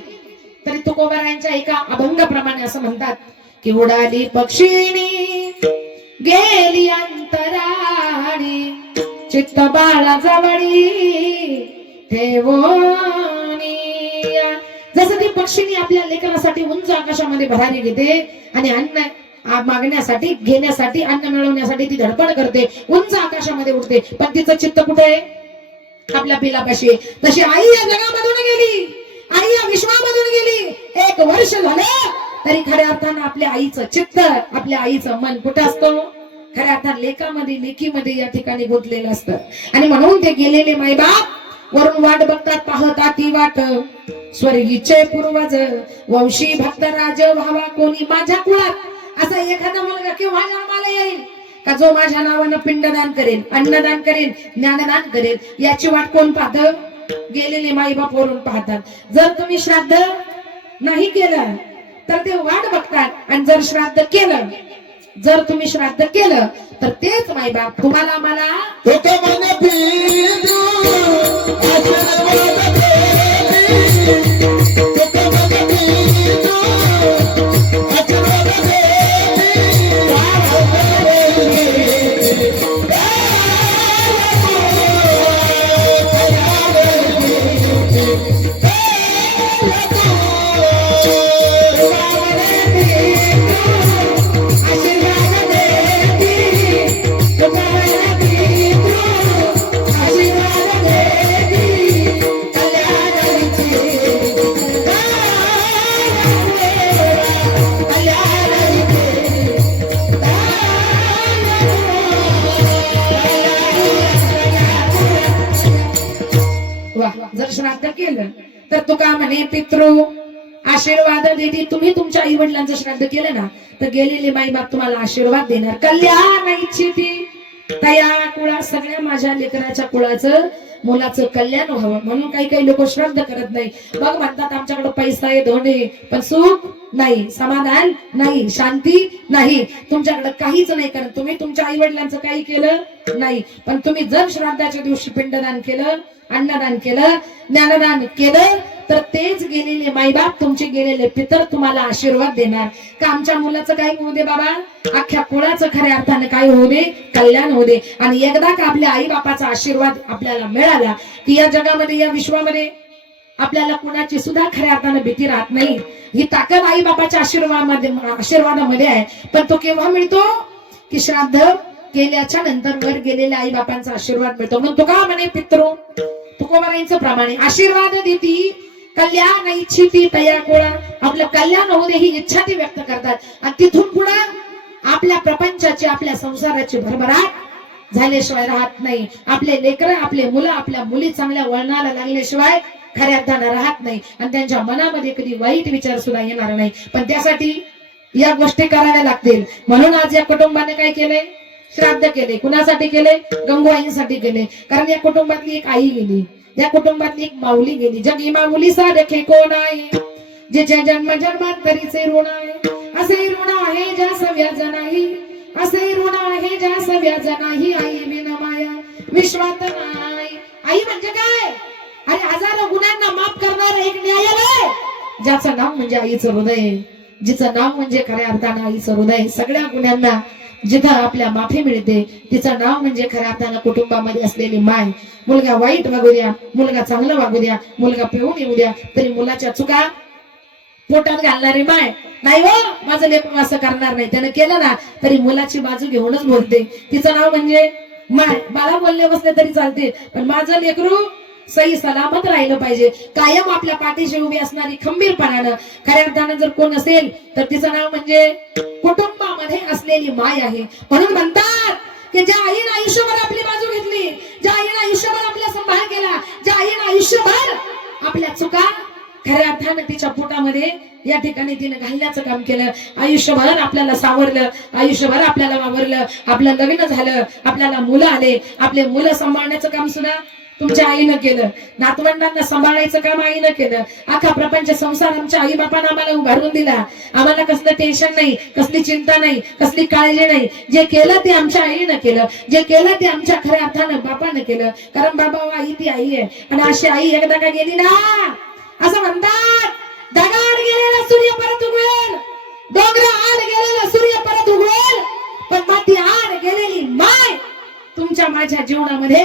तरी तुकोबारायांच्या एका अभंगाप्रमाणे असं म्हणतात की उडाली पक्षिणी गेली अंतराळी, चित्त बाळा जवळी ठेवोनी. जसं ती पक्षिणी आपल्या लेकरासाठी उंच आकाशामध्ये भरारी घेते आणि अन्न मागण्यासाठी, घेण्यासाठी, अन्न मिळवण्यासाठी ती धडपड करते, उंच आकाशामध्ये उडते, पण तिचं चित्त कुठे आहे? आपल्या पिलापाशी. तशी आई या जगामधून गेली, आई या विश्वामधून गेली, 1 वर्ष झालं तरी खऱ्या अर्थानं आपल्या आईचं चित्त, आपल्या आईचं मन कुठं असतं? खऱ्या अर्थानं लेकामध्ये, लेकीमध्ये या ठिकाणी गुंतलेलं असतं. आणि म्हणून ते गेलेले मायबाप वरून वाट बघतात, पाहता ती वाट स्वर्गीचे पूर्वज वंशी भक्तराज व्हावा कोणी. माझ्या कुळात असा एखादा मुलगा केव्हा जन्माला येईल का जो माझ्या नावानं पिंडदान करेल, अन्नदान करेल, ज्ञानदान करेल, याची वाट कोण पाहतं? गेलेले माईबाप वरून पाहतात. जर तुम्ही श्राद्ध नाही केलं तर ते वाट बघतात, आणि जर श्राद्ध केलं, जर तुम्ही श्राद्ध केलं तर तेच माईबाप तुम्हाला मला जर श्राद्ध केलं तर तुका म्हणे पितृ आशीर्वाद देती. तुम्ही तुमच्या आई वडिलांचं श्राद्ध केलं ना तर गेलेले माई बाप तुम्हाला आशीर्वाद देणार. कल्याण इच्छिती तया कुळा, सगळ्या माझ्या लेकराच्या कुळाचं मुलाचं कल्याण व्हावं म्हणून काही काही लोक श्राद्ध करत नाही. मग म्हणतात आमच्याकडे पैसा आहे, धन आहे, पण सुख नाही, समाधान नाही, शांती नाही. तुमच्याकडे काहीच नाही, कारण तुम्ही तुमच्या आई वडिलांचं काही केलं नाही. पण तुम्ही जर श्राद्धाच्या दिवशी पिंडदान केलं, अन्नदान केलं, ज्ञानदान केलं तर तेच गेलेले माईबाप, तुमचे गेलेले पितर तुम्हाला आशीर्वाद देणार. का आमच्या मुलाचं काय होऊ दे बाबा, अख्ख्या कुळाचं खऱ्या अर्थाने काय होऊ दे, कल्याण होऊ दे. आणि एकदा का आपल्या आई बापाचा आशीर्वाद आपल्याला मिळाला की या जगामध्ये, या विश्वामध्ये आपल्याला कुणाची सुद्धा खऱ्या अर्थाने भीती राहत नाही. ही ताकद आई बापाच्या आशीर्वादामध्ये आहे. पण तो केव्हा मिळतो की श्राद्ध केल्याच्या नंतर वर गेलेल्या आई बापांचा आशीर्वाद मिळतो. म्हणून तुका म्हणे पितृ तुकोबारांचं प्रमाणे आशीर्वाद देती कल्याण इच्छिती तया कुळा, आपलं कल्याण होऊ दे ही इच्छा ती व्यक्त करतात. आणि तिथून पुढे आपल्या प्रपंचाची, आपल्या संसाराची भरभराट झाल्याशिवाय राहत नाही. आपले लेकर, आपले मुलं, आपल्या मुली चांगल्या वळणाला लागल्याशिवाय खऱ्या अर्थानं राहत नाही. आणि त्यांच्या मनामध्ये कधी वाईट विचार सुद्धा येणार नाही. पण त्यासाठी या गोष्टी कराव्या लागतील. म्हणून आज या कुटुंबाने काय केलंय, श्राद्ध केले. कुणासाठी केले, गंगूआईंसाठी केले. कारण या कुटुंबातली एक आई गेली, या कुटुंबातली एक माऊली गेली. जगी माऊली सारखे कोण आहे, जे जन्म जन्मांतरीचे ऋण आहे. असे ऋण आहे ज्यास व्याज नाही, असे ऋण आहे ज्यास व्याज नाही. आई बिन माया विश्वात नाही. आई म्हणजे काय, अरे हजारो गुन्ह्यांना माफ करणारं एक न्यायालय, ज्याचं नाव म्हणजे आईचं हृदय, जिचं नाव म्हणजे खऱ्या अर्थानं आईचं हृदय. सगळ्या गुन्ह्यांना जिथं आपल्या माफी मिळते तिचं नाव म्हणजे खऱ्या अर्थानं कुटुंबामध्ये असलेली माय. मुलगा वाईट वागू द्या, मुलगा चांगलं वागू द्या, मुलगा पिऊन येऊ द्या, तरी मुलाच्या चुका पोटात घालणारी माय नाही. हो माझं लेकरू असं करणार नाही, त्यानं केलं ना तरी मुलाची बाजू घेऊनच बोलते. तिचं नाव म्हणजे माय. मला बोलले बसले तरी चालते, पण माझं लेकरू सही सलामत राहिलं पाहिजे. कायम आपल्या पाठीशी उभी असणारी खंबीरपणानं खऱ्या अर्थानं जर कोण असेल तर तिचं नाव म्हणजे कुटुंबामध्ये असलेली माय आहे. म्हणून म्हणतात की ज्या आईनं आयुष्यभर आपली बाजू घेतली, ज्या आईनं आयुष्यभर आपला सांभाळ केला, ज्या आईनं आयुष्यभर आपल्या चुका खऱ्या अर्थानं तिच्या पोटामध्ये या ठिकाणी तिने घालण्याचं काम केलं, आयुष्यभर आपल्याला सावरलं, आयुष्यभर आपल्याला वावरलं, आपलं लग्न झालं, आपल्याला मुलं आले, आपले मुलं सांभाळण्याचं काम सुद्धा तुमच्या आईनं केलं, नातवंडांना सांभाळायचं काम आईनं केलं. अख्खा प्रपंच संसार आमच्या आई बापानं आम्हाला उभारून दिला. आम्हाला कसलं टेन्शन नाही, कसली चिंता नाही, कसली काळजी नाही. जे केलं ते आमच्या आईनं केलं, जे केलं ते आमच्या खऱ्या अर्थानं बापानं केलं. कारण बाबा आई ती आई आहे. आणि अशी आई एकदा का गेली ना, असं म्हणतात दगाड गेलेला सूर्य परत उगवेल, डोंगर आड गेलेला सूर्य परत उगवेल, पण माती आड गेलेली माय तुमच्या माझ्या जीवनामध्ये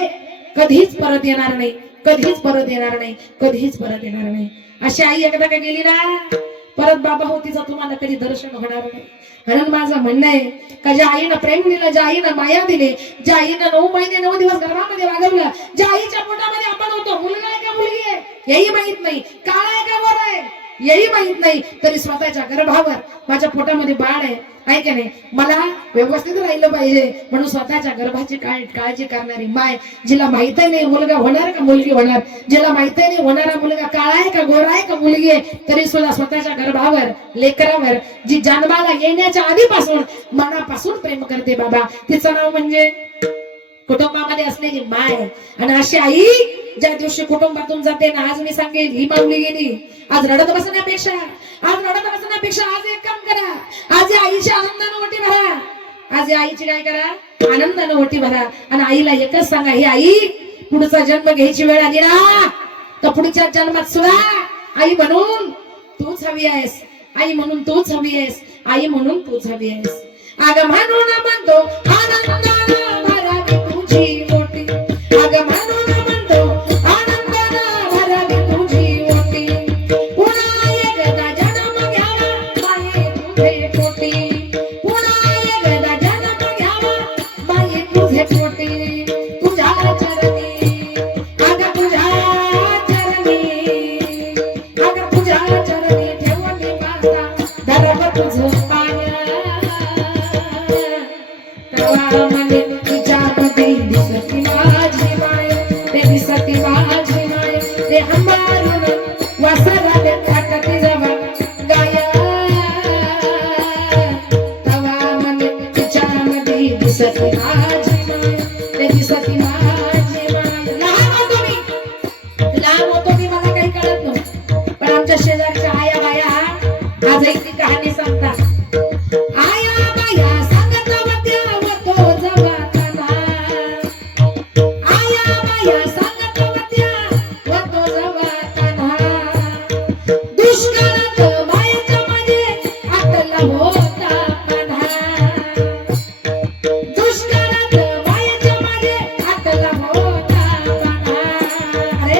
कधीच परत येणार नाही, कधीच परत येणार नाही, कधीच परत येणार नाही. अशी आई एकदा का गेली ना परत बाबा हो तिचं तुम्हाला कधी दर्शन होणार नाही. म्हणून माझं म्हणणं आहे का ज्या आईनं प्रेम दिलं, ज्या आईनं माया दिली, ज्या आईनं 9 महिने 9 दिवस गर्भामध्ये वागवलं, ज्या आईच्या पोटामध्ये आपण होतो, मुलगा आहे का मुलगी आहे हेही माहित नाही, काळा आहे का गोरा आहे हेही माहित नाही तरी स्वतःच्या गर्भावर माझ्या पोटामध्ये बाळ आहे की नाही, मला व्यवस्थित राहिलं पाहिजे म्हणून स्वतःच्या गर्भाची काळजी करणारी माय, जिला माहित नाही मुलगा होणार का मुलगी होणार, जिला माहित नाही होणारा मुलगा काळा आहे का गोरा आहे का मुलगी आहे, तरी सुद्धा स्वतःच्या गर्भावर लेकरावर जी जन्माला येण्याच्या आधीपासून मनापासून प्रेम करते बाबा, तिचं नाव म्हणजे कुटुंबामध्ये असलेली माय. आणि अशी आई ज्या दिवशी कुटुंबातून जाते ना, आज मी सांगेन ही माऊली गेली, आज रडत बसण्यापेक्षा आज एक काम करा, आज या आईची आनंदानं ओटी भरा, आज या आईची काय करा, आनंदानं ओटी भरा. आणि आईला एकच सांगा, ही आई पुढचा जन्म घ्यायची वेळ आली ना, तर पुढच्या जन्मात सुद्धा आई म्हणून तूच हवी आहेस, आई म्हणून तूच हवी आहेस, आई म्हणून तूच हवी आहेस. अग म्हणून म्हणतो आनंदानं भरावी तुझी ओटी, अग म्हणून म्हणतो आनंदानं भरावी तुझी ओटी, पुन्हा एकदा जन्म घ्यावा बाई तुझे पोटी, पुन्हा एकदा जन्म घ्यावा बाई तुझे पोटी, तुझ्या चरणी अग तुझ्या चरणी, अग तुझ्या चरणी ठेवली माता धरव तुझं पाय, मने तिच्यामध्ये दिसती माझी माय, ते दिसती माझी माय, ते हंबारून वासराने थाटती जवळ गाय, तवा मने तिच्यामध्ये दिसती माझी माय, ते दिसती माझी माय. लहान होतो मी मला काही कळत नव्हतं, पण आमच्या शेजारच्या आया बाया आजही ती कहाणी सांगतात. आया बाया सांगत होत्या होतो जवाताना, आया बाया सांगत होत्या होतो जवाताना, दुष्काळात मायेच्या मध्ये आटला होता कान्हा, दुष्काळात मायेच्या मध्ये आटला होता कान्हा. अरे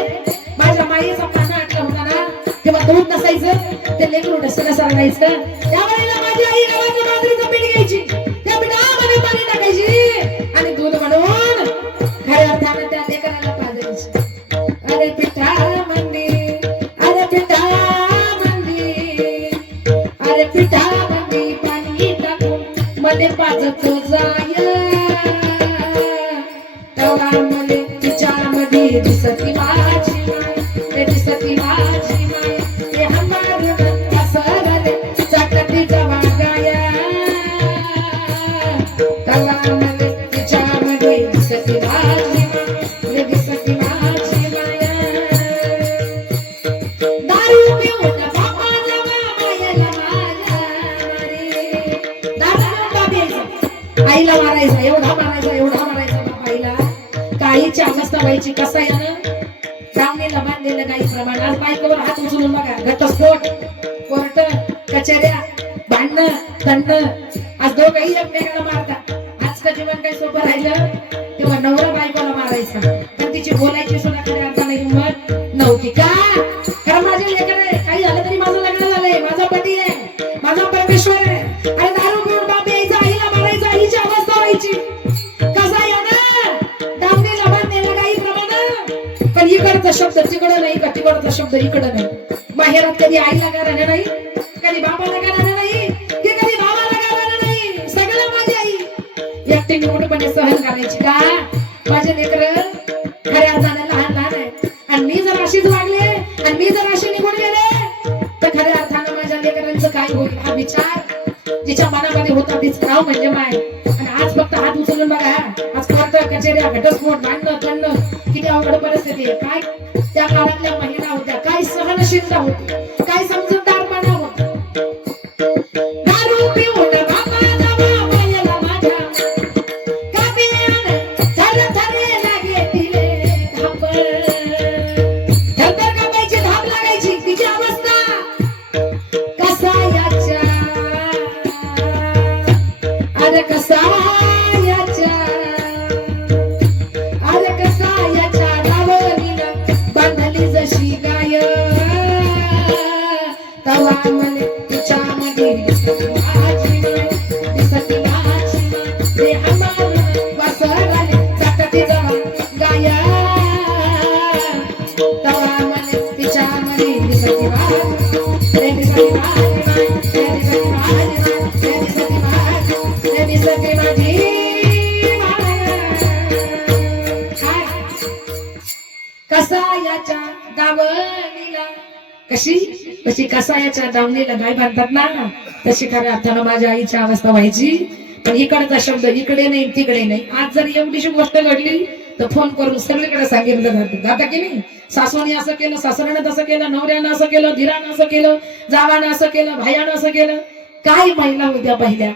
माझ्या मायेचा पाना आटला होता ना, तेव्हा दूध नसायचं, ते लेकरू डसकं सांगायचं, त्यावेळेला माझी आई गव्हाच्या बाजरीचं पीठ घ्यायची, त्या पिठामध्ये पाणी टाकायची आणि दूध बनवून खऱ्या अर्थानं त्या लेकराला पाजायची. अरे पिठा मंदी, अरे पिठा मंदी, अरे पिठा मंदी पाणी टाकून मले पाजतो जाय, तवा मले तिच्यामध्ये दिसती माझी माय, ते दिसती माझी माय, ते हमार असरले चाटती जवा गाय, तवा मले तिच्यामध्ये दिसती माझी माय, ते दिसती माझी माय. दारू पिऊन बाबा जवा मायला माझ्या मारे, दारू पिऊन बाबा यायचा, आईला मारायचा, एवढा मारायचा बाबा आईला. काहीची अवस्था व्हायची कसा यानं, दामणीला बांधलेलं काही प्रमाण. आज बायकोवर हात उचलून बघा, घटस्फोट, कोर्ट कचेऱ्या, भांडणं तंडण, आज दोघंही एकमेकाला मारतात. आजचं जीवन काही सोपं राहिलं, तेव्हा नवरा बायकोला मारायचा, पण तिची बोलायची सुद्धा खऱ्या अर्थाने हिंमत नव्हती. का? कारण माझे लेकर आहे, काही झालं तरी माझं लग्न झालंय, माझा पती आहे, माझा परमेश्वर आहे. आणि दारू पिऊन बाप यायचा, आईला मारायचा, हिची अवस्था व्हायची. कसा या ना दामणीला बांधलेलं काही प्रमाण, पण इकडचा शब्द तिकडं नाही का, तिकडचा शब्द इकडं नाही. माहेरात कधी आईला गाणं नाही, कधी बाबाला गाणं नाही, की कधी भावाला गाणं नाही, सगळं माझी आई एकटी निवडपणे सहन करायची. का? माझे लेकर खऱ्या अर्थाने लहान लहान आहे, आणि मी जर अशीच वागले आणि मी जर अशी निघून गेले तर खऱ्या अर्थानं माझ्या लेकरांचं काय होईल हा विचार जिच्या मनामध्ये होता तीच नाव म्हणजे माय. आणि आज फक्त हात उचलून बघा, आज कोर्ट कचेऱ्या, घटस्फोट, भांडणं तंडणं, किती अवघड परिस्थिती आहे. काय त्या काळातल्या महिला होत्या, काय सहनशीलता होती, काय समजूतदारपणा होता. दारू पिऊन बाबा जवा मायला माझ्या, काबियानं थरथरे लागे तिले धाप, थरथर कापायची, धाप लागायची, तिची अवस्था कसा याच्या, अरे कसा याच्या, अरे कसा याच्या दावणीनं बांधली जशी गाय, तवा मले तिच्यामध्ये दिसती माझी माय, दिसती माझी माय, ते हमार वासराने चाटती जवा गाय, तवा मले तिच्यामध्ये दिसती माझी दावणीला. कशी कशी कसायाच्या दावणीला गाय बांधतात ना, तशी खऱ्या अर्थानं माझ्या आईची अवस्था व्हायची. पण इकडचा शब्द इकडे नाही तिकडे नाही. आज जर एवढीशी गोष्ट घडली तर फोन करून सगळीकडे सांगितलं जातं. जाता की नाही, सासूने असं केलं, सासऱ्यानं तसं केलं, नवऱ्यानं असं केलं, धीरानं असं केलं, जावानं असं केलं, भायानं असं केलं. काय महिला होत्या पहिल्या,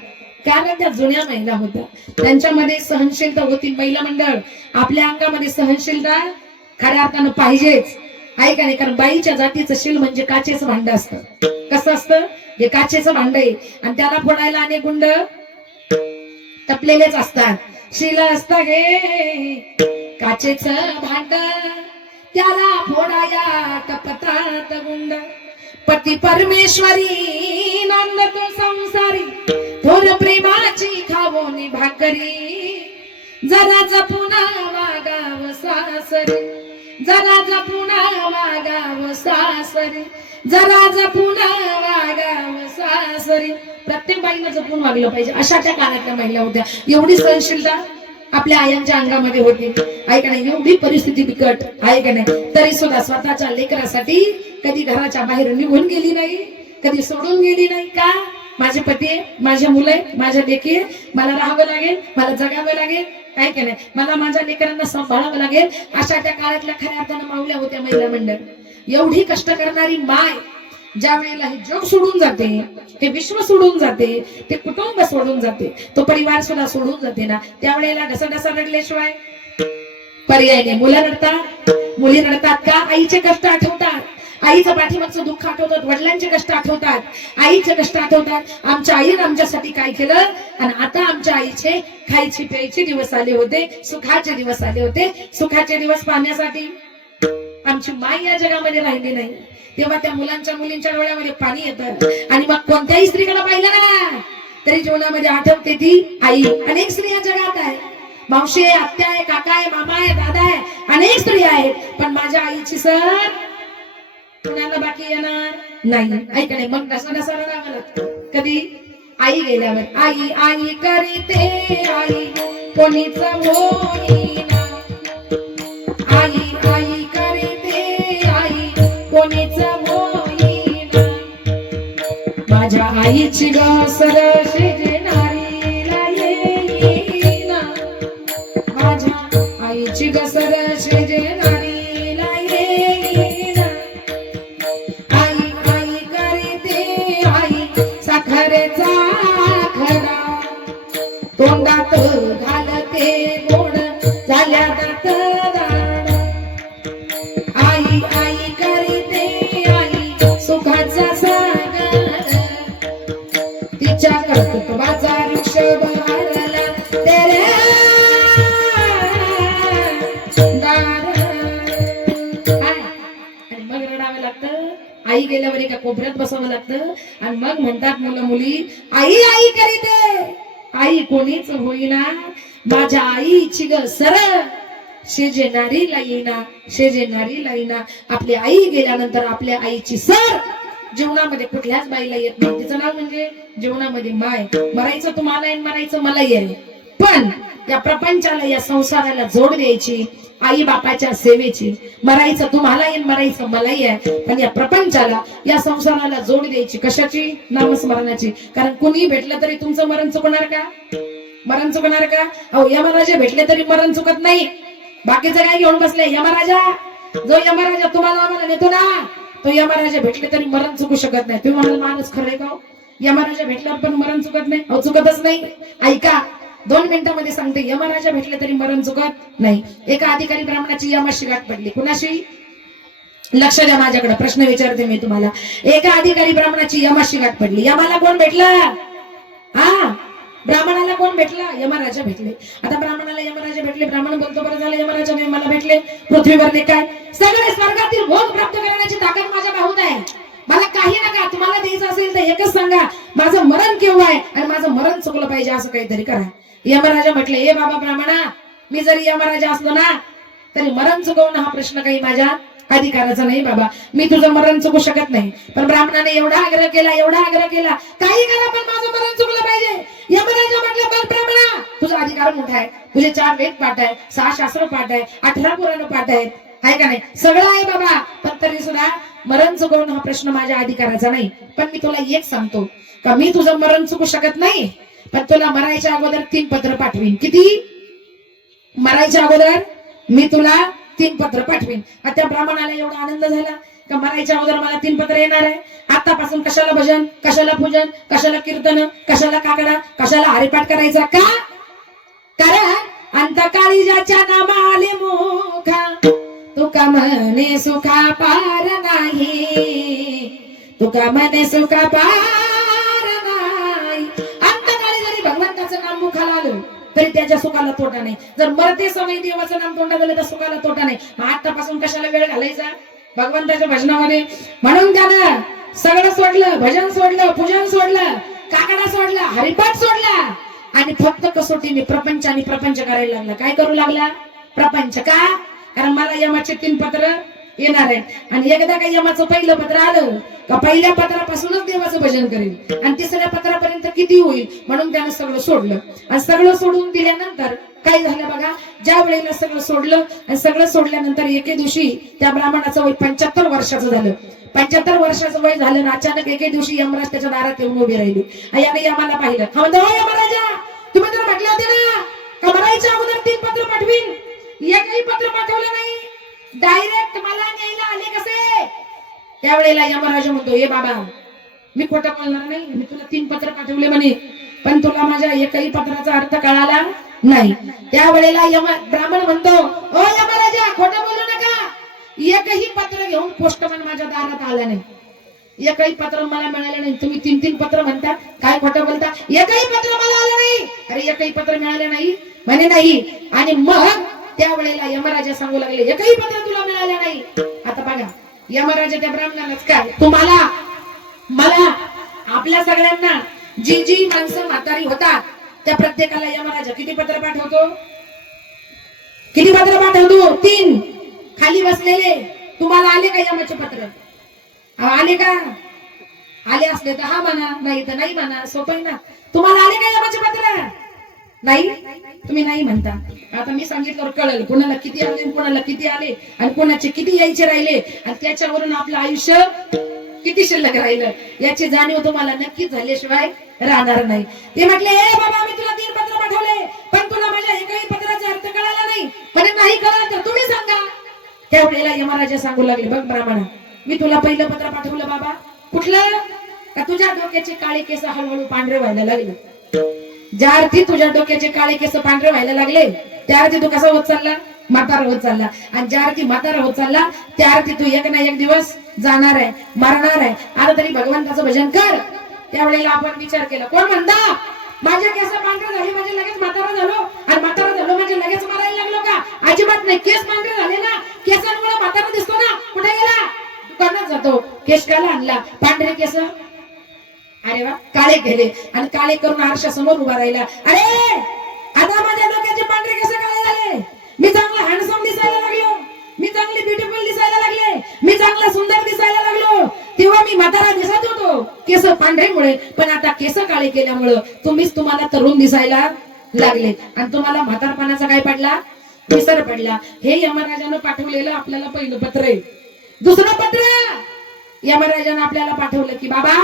कारण त्या जुन्या महिला होत्या. त्यांच्यामध्ये सहनशीलता होती. महिला मंडळ, आपल्या अंगामध्ये सहनशीलता खऱ्या अर्थानं पाहिजेच, आहे का नाही? कारण बाईच्या जातीचं शील म्हणजे काचेचं भांड असतं. कसं असतं? हे काचेचं भांड आहे आणि त्याला फोडायला अनेक गुंड तपलेलेच असतात. शिल असतं हे काचेचं भांड, त्याला फोडाया टपतात गुंड. पती परमेश्वरी नांदतो संसारी, थोर प्रेमाची खावोनी भाकरी. जरा जपून वागाव सासरी, जरा जपून वागाव सासरी, जरा जपून वागाव सासरी. प्रत्येक बाईनं जपून वागलं पाहिजे. अशा त्या काळातल्या महिला होत्या. एवढी सहनशीलता आपल्या आयांच्या अंगामध्ये होती, आहे का नाही? एवढी परिस्थिती बिकट, आहे का नाही? तरी सुद्धा स्वतःच्या लेकरासाठी कधी घराच्या बाहेर निघून गेली नाही, कधी सोडून गेली नाही. का? माझे पती आहे, माझे मुलं आहे, माझ्या लेकी आहे, मला राहावं लागेल, मला जगावं लागेल, काय की नाही? मला माझ्या लेकरांना सांभाळावं लागेल. अशा त्या काळातल्या खऱ्या अर्थानं मावल्या होत्या महिला मंडळ. एवढी कष्ट करणारी माय ज्या वेळेला हे जग सोडून जाते, हे विश्व सोडून जाते, ते कुटुंब सोडून जाते, तो परिवार सुद्धा सोडून जाते ना, त्यावेळेला ढसा रडल्याशिवाय पर्याय नाही. मुलं रडतात, मुली रडतात का? आईचे कष्ट आठवतात, आईचं पाठीमागचं दुःख आठवतात, वडिलांचे कष्ट आठवतात, आईचे कष्ट आठवतात. आमच्या आईने आमच्यासाठी काय केलं, आणि आता आमच्या आईचे खायचे प्यायचे दिवस आले होते, सुखाचे दिवस आले होते. सुखाचे दिवस पाहण्यासाठी आमची माई या जगामध्ये राहिली नाही, तेव्हा त्या मुलींच्या डोळ्यामध्ये पाणी येतं. आणि मग कोणत्याही स्त्रीकडे पाहिलं ना तरी जीवनामध्ये आठवते ती आई. अनेक स्त्रिया जगात आहे, मावशी आहे, आत्या आहे, काका आहे, मामा आहे, दादा आहे, अनेक स्त्रिया आहेत. पण माझ्या आईची सर कुणाला बाकी येणार नाही, ऐक नाही. मग ढसा रडावं लागतं. कधी? आई गेल्यावर. आई आई करीते आई कोणीच होईना, आई आई करीते आई कोणीच होईना. माझ्या आईची गसर शेजनारीला येईना, माझ्या आईची गसर शेजनारीला येईना. आई आई करीते आई साखरेचा खरा, तोंडात घालते गोड झाल्या दात दाड. आई आई करीते आई सुखाचा सागर, तिच्या कर्तृत्वाचा वृषभ हारला तेरे दार. आणि मग रडावं लागतं. आई गेल्यावर एका कोपऱ्यात बसावं लागतं. आणि मग म्हणतात मुलं मुली, आई आई करीते आई कोणीच होईना, माझ्या आईची ग सर शेजेनारीला येईना, शेजेनारीला येईना. आपली आई गेल्यानंतर आपल्या आईची सर जीवनामध्ये कुठल्याच बाईला येत नाही. तिचं नाव म्हणजे जीवनामध्ये माय. मरायचं तुम्हाला आहे, मरायचं मला आहे. पण या प्रपंचाला, या संसाराला जोड द्यायची आई बापाच्या सेवेची. मरायचं तुम्हाला येईल, मरायचं मलाही आहे. पण या प्रपंचाला, या संसाराला जोड द्यायची कशाची? नामस्मरणाची. कारण कुणी भेटलं तरी तुमचं मरण चुकणार का? मरण चुकणार का? अहो यमराजे भेटले तरी मरण चुकत नाही. बाकीचं काय घेऊन बसले? यमराजा, जो यमराजा तुम्हाला आम्हाला नेतो ना, तो यमराजा भेटले तरी मरण चुकू शकत नाही. तुम्ही म्हणाल माणूस खरंय का? यमराजा भेटल्यावर पण मरण चुकत नाही? अहो चुकतच नाही. ऐका, 2 मिनिटांमध्ये सांगते. यमराजा भेटले तरी मरण चुकत नाही. एका अधिकारी ब्राह्मणाची यमाशी गाठ पडली. कुणाशी? लक्ष द्या, माझ्याकडे प्रश्न विचारते मी तुम्हाला. एका अधिकारी ब्राह्मणाची यमाशी गाठ पडली. यमाला कोण भेटलं? हा, ब्राह्मणाला कोण भेटला? यमराजा भेटले. आता ब्राह्मणाला यमराजा भेटले. ब्राह्मण बोलतो, बरं झालं यमराजा नाही मला भेटले. पृथ्वीवर काय सगळे स्वर्गातील भोग प्राप्त करण्याची ताकद माझ्या भाऊत आहे. मला काही नका, तुम्हाला द्यायचं असेल तर एकच सांगा, माझं मरण केव्हा आहे आणि माझं मरण चुकलं पाहिजे असं काहीतरी करा. यमराजा म्हटले, ए बाबा ब्राह्मणा, मी जरी यमराजा असलो ना तरी मरण चुकवणं हा प्रश्न काही माझ्या अधिकाराचा नाही बाबा. मी तुझं मरण चुकू शकत नाही. पण ब्राह्मणाने एवढा आग्रह केला, एवढा आग्रह केला, काही करा पण माझं मरण चुकलं पाहिजे. यमराजा म्हटलं, पण ब्राह्मणा तुझा अधिकार मोठा आहे. तुझे 4 वेद पाठ आहे, 6 शास्त्र पाठ आहे, 18 पुराण पाठ आहेत, आहे का नाही? सगळं आहे बाबा, पण तरी सुद्धा मरण चुकवणं हा प्रश्न माझ्या अधिकाराचा नाही. पण मी तुला एक सांगतो का मी तुझं मरण चुकू शकत नाही, पण तुला मरायच्या अगोदर 3 पत्र पाठवीन. किती? मरायच्या अगोदर मी तुला 3 पत्र पाठवीन. त्या ब्राह्मणाला एवढा आनंद झाला का मरायच्या अगोदर मला 3 पत्र येणार आहे. आतापासून कशाला भजन, कशाला पूजन, कशाला कीर्तन, कशाला काकडा, कशाला हरिपाठ करायचा का? कारण अंतकाळी ज्याच्या नामाले मुखा तुका म्हणे सुखा पार नाही, तुका म्हणे सुखा पार नाही. अंतकाळी जरी भगवंताचं नाम मुखाला आलं तरी त्याच्या सुखाला तोटा नाही. जर मरते समय देवाचं नाम तोंडात आलं तर सुखाला तोटा नाही. मग आतापासून कशाला वेळ घालायचा भगवंताच्या भजनामध्ये? म्हणून त्यानं सगळं सोडलं, भजन सोडलं, पूजन सोडलं, काकडा सोडला, हरिपाठ सोडला आणि फक्त कसोटीने प्रपंच आणि प्रपंच करायला लागला. काय करू लागला? प्रपंच. का? कारण मला यमाचे 3 पत्र येणार आहे आणि एकदा काही यमाचं पहिलं पत्र आलं का पहिल्या पत्रापासूनच देवाचं भजन करेल आणि तिसऱ्या पत्रापर्यंत किती होईल. म्हणून त्यानं सगळं सोडलं आणि सगळं सोडून दिल्यानंतर काय झालं बघा, ज्या वेळेला सगळं सोडलं आणि सगळं सोडल्यानंतर एके दिवशी त्या ब्राह्मणाचं वय 75 वर्षाचं झालं. 75 वर्षाचं वय झालं ना अचानक एके दिवशी यमराज त्याच्या दारात येऊन उभी राहिली. याने यमाला पाहिलं. हा म्हणतो, "ओ यमराजा, तुम्ही तर म्हटलं होते ना का मरायच्या अगोदर 3 पत्र पाठवीन, एकही पत्र पाठवलं नाही, डायरेक्ट मला न्यायला आले कसे?" त्यावेळेला यमराज म्हणतो, "ए बाबा, मी खोटं बोलणार नाही, मी तुला 3 पत्र पाठवले म्हणे, पण तुला माझ्या एकही पत्राचा अर्थ कळाला नाही." त्यावेळेला ब्राह्मण म्हणतो, "ओ यमराजा, खोटं बोलू नका, एकही पत्र घेऊन पोस्टमन माझ्या दारात आला नाही, एकही पत्र मला मिळालं नाही. तुम्ही 3-3 पत्र म्हणता, काय खोटं बोलता? एकही पत्र मला आलं नाही." अरे एकही पत्र मिळाले नाही म्हणे? नाही. आणि मग त्यावेळेला यमराजा सांगू लागले, "एकही पत्र तुला मिळालं नाही." आता बघा यमराजा त्या ब्राह्मणालाच काय, तुम्हाला, मला, आपल्या सगळ्यांना जी जी माणसं म्हातारी होतात त्या प्रत्येकाला यमराजा किती पत्र पाठवतो? किती पत्र पाठवतो? 3. खाली बसलेले तुम्हाला आले का यमाचे पत्र? आले का? आले असले तर हा म्हणा, नाही तर नाही म्हणा. सोपं आहे ना. तुम्हाला आले का यमाचे पत्र? नाही, तुम्ही नाही म्हणता. आता मी सांगितल्यावर कळेल कोणाला किती आले, कोणाला किती आले आणि कोणाचे किती यायचे राहिले आणि त्याच्यावरून आपलं आयुष्य किती शिल्लक राहिलं याची जाणीव तुम्हाला नक्कीच झाल्याशिवाय राहणार नाही. ते म्हटले, "ए बाबा, मी तुला 3 पत्र पाठवले, पण तुला माझ्या एकही पत्राचा अर्थ कळाला नाही." म्हणे, "नाही कळलं तर तुम्ही सांगा." त्यावेळेला यमराजा सांगू लागले, "बघ ब्राह्मणा, मी तुला पहिलं पत्र पाठवलं बाबा, कुठलं? का तुझ्या डोक्याचे काळे केस हळूहळू पांढरे व्हायला लागले. ज्या अर्थी तुझ्या डोक्याचे काळे केस पांढरे व्हायला लागले त्या अर्थी तू कसा होत चालला? म्हातारा होत चालला. आणि ज्या अर्थी म्हातारा होत चालला त्या अर्थी तू एक ना एक दिवस जाणार आहे, मरणार आहे. आता तरी भगवंताचं भजन कर." त्यावेळेला आपण विचार केला, कोण म्हणता माझे केस पांढरे झाले म्हणजे लगेच म्हातारा झालो आणि म्हातारा झालो म्हणजे लगेच मरायला लागलो का? अजिबात नाही. केस पांढरे झाले ना, केसांमुळे म्हातारा दिसतो ना. कुठे गेला? दुकानात जातो, केस काला आणला, पांढरे केस अरे वा काळे केले आणि काळे करून आरशासमोर उभा राहिला. अरे आता माझ्या डोक्याचे पांढरे केस काळे झाले, मी चांगला हँडसम दिसायला लागलो, मी चांगली ब्युटिफुल दिसायला लागले, मी चांगला सुंदर दिसायला लागलो. तेव्हा मी म्हातारा दिसत होतो केस पांढरेमुळे, पण आता केस काळे केल्यामुळं तुम्हीच तुम्हाला तरुण दिसायला लागले आणि तुम्हाला म्हातारपणाचा काय पडला? विसर पडला. हे यमराजानं पाठवलेलं आपल्याला पहिलं पत्र आहे. दुसरं पत्र यमराजानं आपल्याला पाठवलं की बाबा,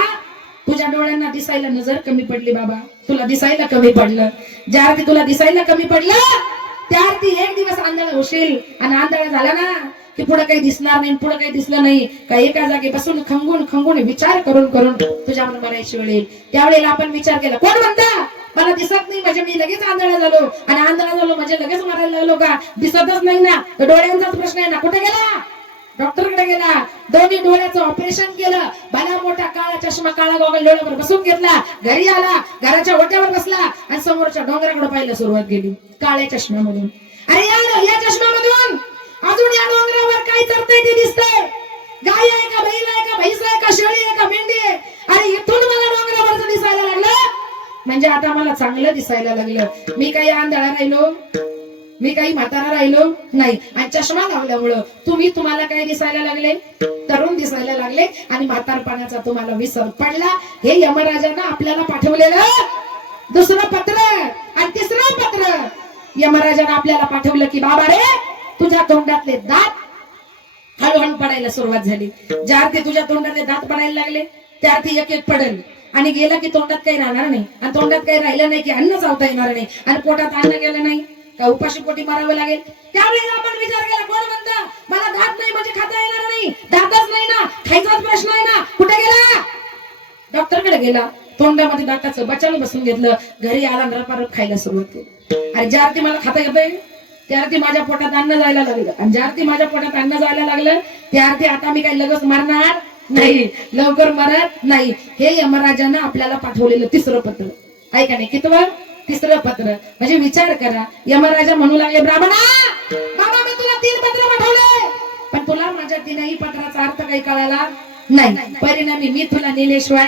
तुझ्या डोळ्यांना दिसायला नजर कमी पडली बाबा, तुला दिसायला कमी पडलं. ज्या अर्थी तुला दिसायला कमी पडलं त्या अर्थी एक दिवस आंधळा होशील आणि आंधळा झाला ना की पुढे काही दिसणार नाही, पुढे काही दिसलं नाही का एका जागी बसून खंगून खंगून विचार करून करून तुझ्यावर मरायची वेळ येईल. त्यावेळेला आपण विचार केला, कोण म्हणता मला दिसत नाही म्हणजे मी लगेच आंधळा झालो आणि आंधळा झालो म्हणजे लगेच मरायला लागलो का? दिसतच नाही ना, तर डोळ्यांचाच प्रश्न आहे ना. कुठे गेला? डॉक्टरकडे गेला, दोन्ही डोळ्याचं ऑपरेशन केलं, भला मोठा काळा चष्मा काळा गॉगल डोळ्यावर बसून घेतला, घरी आला, घराच्या ओट्यावर बसला आणि समोरच्या डोंगराकडे पाहायला सुरुवात केली काळ्या चष्म्यामधून. अरे यार, या चष्म्यामधून अजून या डोंगरावर काय चरतंय ते दिसतंय. गाय आहे का, बैल आहे का, म्हैस आहे का, शेळी आहे का, मेंढी आहे? अरे इथून मला डोंगरावरचं दिसायला लागलं म्हणजे आता मला चांगलं दिसायला लागलं. मी काही आंधळा राहिलो, मी काही म्हातारा राहिलो नाही. आणि चष्मा लावल्यामुळं तुम्हाला काय दिसायला लागले? तरुण दिसायला लागले आणि म्हातारपणाचा तुम्हाला विसर पडला. हे यमराजानं आपल्याला पाठवलेलं दुसरं पत्र. आणि तिसरं पत्र यमराजानं आपल्याला पाठवलं की बाबा रे, तुझ्या तोंडातले दात हळूहळू पडायला सुरुवात झाली. ज्या अर्थी तुझ्या तोंडातले दात पडायला लागले त्या अर्थी एक एक पडेल आणि गेला की तोंडात काही राहणार नाही आणि तोंडात काही राहिलं नाही की अन्न चावता येणार नाही आणि पोटात अन्न गेलं नाही का उपाशी पोटी मारावं लागेल. त्यावेळी आपण विचार केला कोण म्हणतं मला दात नाही म्हणजे खाता येणार नाही, दातच नाही ना, खायचाच प्रश्न आहे ना, कुठे गेला? डॉक्टरकडे गेला, तोंडामध्ये दाताचं बचाव बसून घेतलं, घरी आला रपारप खायला सुरुवात केली. आणि ज्या अर्थी मला खाता येतंय त्या अर्थी माझ्या पोटात अन्न जायला लागलं आणि ज्या अर्थी माझ्या पोटात अन्न जायला लागलं त्या अर्थी आता मी काही लगेच मरणार नाही, लवकर मरत नाही. हे यमराजानं आपल्याला पाठवलेलं तिसरं पत्र आहे का नाही? कितवं? तिसरं पत्र. म्हणजे विचार करा, यमराजा म्हणू लागले ब्राह्मणा बाबा मी तुला 3 पत्र पाठवले पण तुला माझ्या 3ही पत्राचा अर्थ काही कळाला नाही, परिणामी मी तुला नेल्याशिवाय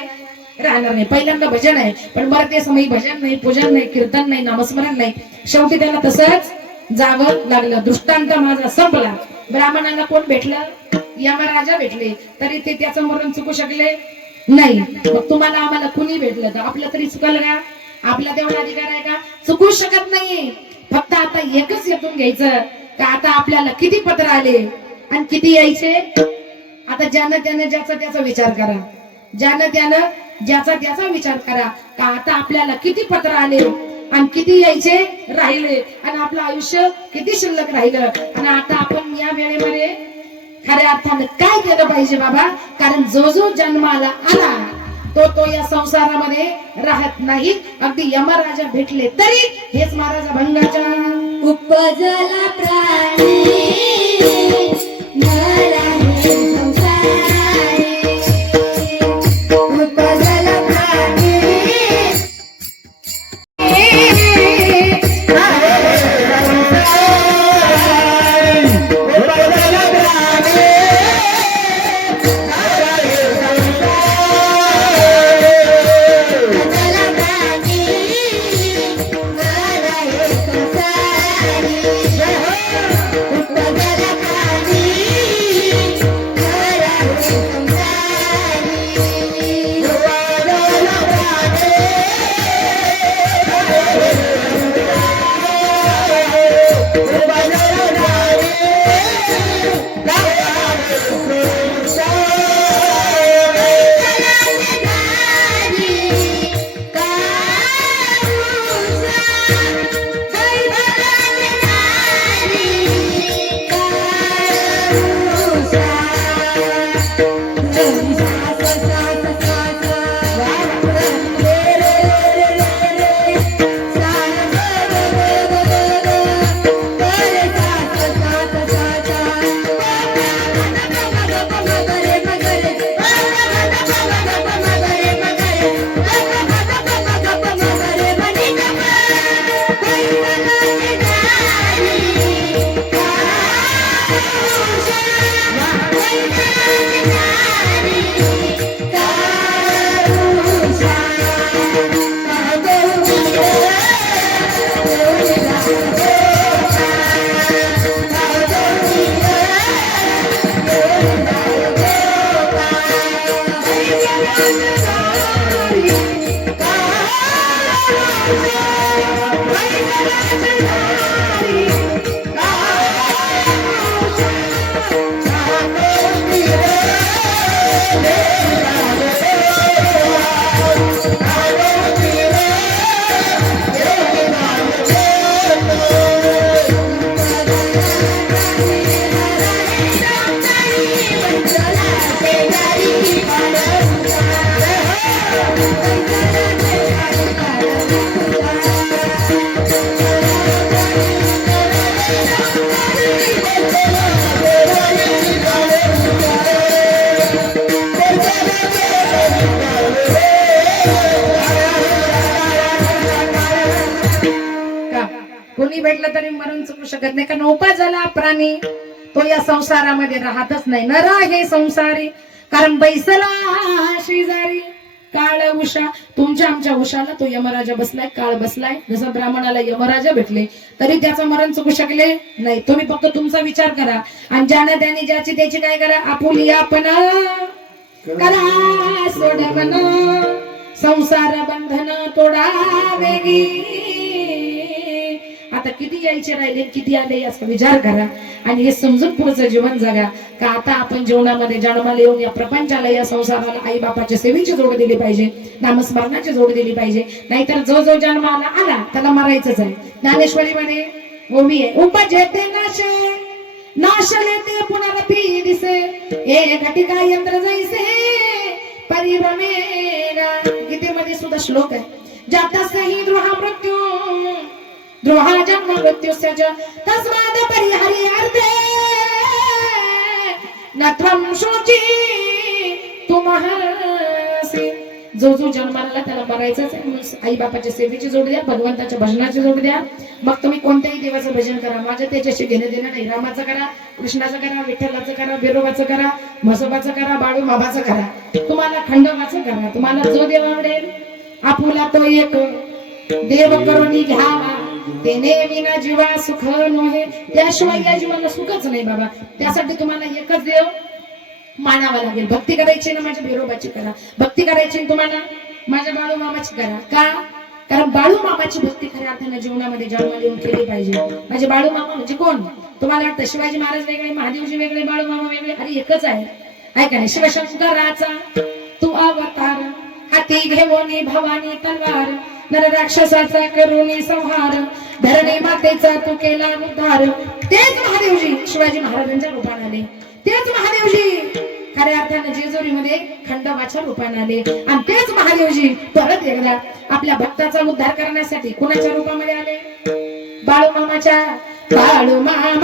राहणार नाही. पहिल्यांदा भजन आहे पण मरते समयी भजन नाही, पूजन नाही, कीर्तन नाही, नामस्मरण नाही. शेवटी त्याला तसंच जावं लागलं. दृष्टांत माझा संपला. ब्राह्मणाला कोण भेटलं? यमराजा भेटले, तरी ते त्याचं मरण चुकू शकले नाही. मग तुम्हाला आम्हाला कुणी भेटलं तर आपलं तरी चुकल का? आपला तेवढा अधिकार आहे का? चुकू शकत नाही. फक्त आता एकच येतून घ्यायचं का आता आपल्याला किती पत्र आले आणि किती यायचे. आता ज्यानं त्यानं ज्याचा त्याचा विचार करा, ज्यानं त्यानं ज्याचा त्याचा विचार करा का आता आपल्याला किती पत्र आले आणि किती यायचे राहिले आणि आपलं आयुष्य किती शिल्लक राहिलं आणि आता आपण या वेळेमध्ये खऱ्या अर्थाने काय केलं पाहिजे बाबा. कारण जो जो जन्माला आला तो या संसारामध्ये राहत नाही. अगदी यमराजा भेटले तरी हेच महाराज अभंगाच्या उपजला प्राणी मला हे संसारी, उपजला प्राणी कोणी भेटलं तरी मरण चुकू शकत नाही. कारण उपजला प्राणी तो या संसारामध्ये राहतच नाही. नर हे संसारी कारण बैसला शेजारी काळ उषा. तुमच्या आमच्या उषाला तो यमराजा बसलाय, काळ बसलाय. जसं ब्राह्मणाला यमराजा भेटले तरी त्याचं मरण चुकू शकले नाही. तुम्ही फक्त तुमचा विचार करा आणि ज्याने त्याने ज्याची त्याची काय करा आपुली आपण करा सोडवन संसार बंधन तोडा वेगी. आता किती यायचे राहिले किती आले याचा विचार करा आणि हे समजून पुढचं जीवन जगा का आता आपण जीवनामध्ये जन्माला येऊन या प्रपंचाला या संसाराला आई बापाच्या सेवेची जोड दिली पाहिजे नामस्मरणाची जोड दिली पाहिजे नाहीतर जो जो जन्माला आला त्याला मरायचंच आहे ज्ञानेश्वरीमध्ये ओवी आहे उपजेते नाशे नाशले ते पुनरपी दिसे ए घटिका यंत्र जैसे परिभ्रमेना गीतेमध्ये सुद्धा श्लोक आहे जातस्यहि द्रोहा मृत्यू द्रोहा जन्म मृत्युस्य च तस्मात् परिहर्यर्थे न त्वं शुचि तुमहसि जो जो जन्माला त्याला मरायचंच आहे आई बापाच्या सेवेची जोड द्या भगवंताच्या भजनाची जोड द्या मग तुम्ही कोणत्याही देवाचं भजन करा माझं त्याच्याशी घेणं देणं नाही रामाचं करा कृष्णाचं करा विठ्ठलाचं करा बिरोबाचं करा म्हसोबाचं करा बाळू मामाचं करा तुम्हाला खंडोबाचं करा तुम्हाला जो देव आवडेल आपुला तो एक देव करुणी घ्यावा तेने विना जीवा सुख नोहे त्याशिवाय या जीवाला सुखच नाही बाबा त्यासाठी तुम्हाला एकच देव मानावा लागेल भक्ती करायची ना माझ्या बिरोबाची करा भक्ती करायची तुम्हाला माझ्या बाळू मामाची करा का कारण बाळू मामाची भक्ती खऱ्या अर्थाने जीवनामध्ये जन्म लिहून केली पाहिजे माझे बाळू मामा म्हणजे कोण तुम्हाला वाटतं शिवाजी महाराज वेगळे महादेवजी वेगळे बाळू मामा वेगळे अरे एकच आहे ऐका नाही शिवशंकराचा तू अवतार हाती घेऊन भवानी तलवार नर राक्षसाचा करुणी संहार धरणी मातेचा तू केला उद्धार तेच महादेवजी शिवाजी महाराजांच्या रूपाने आले तेच महादेवजी खऱ्या अर्थाने जेजुरीमध्ये खंडोबाच्या रूपाने आले आणि तेच महादेवजी परत एकदा आपल्या भक्ताचा उद्धार करण्यासाठी कुणाच्या रूपामध्ये आले बाळू मामाच्या बाळू मामा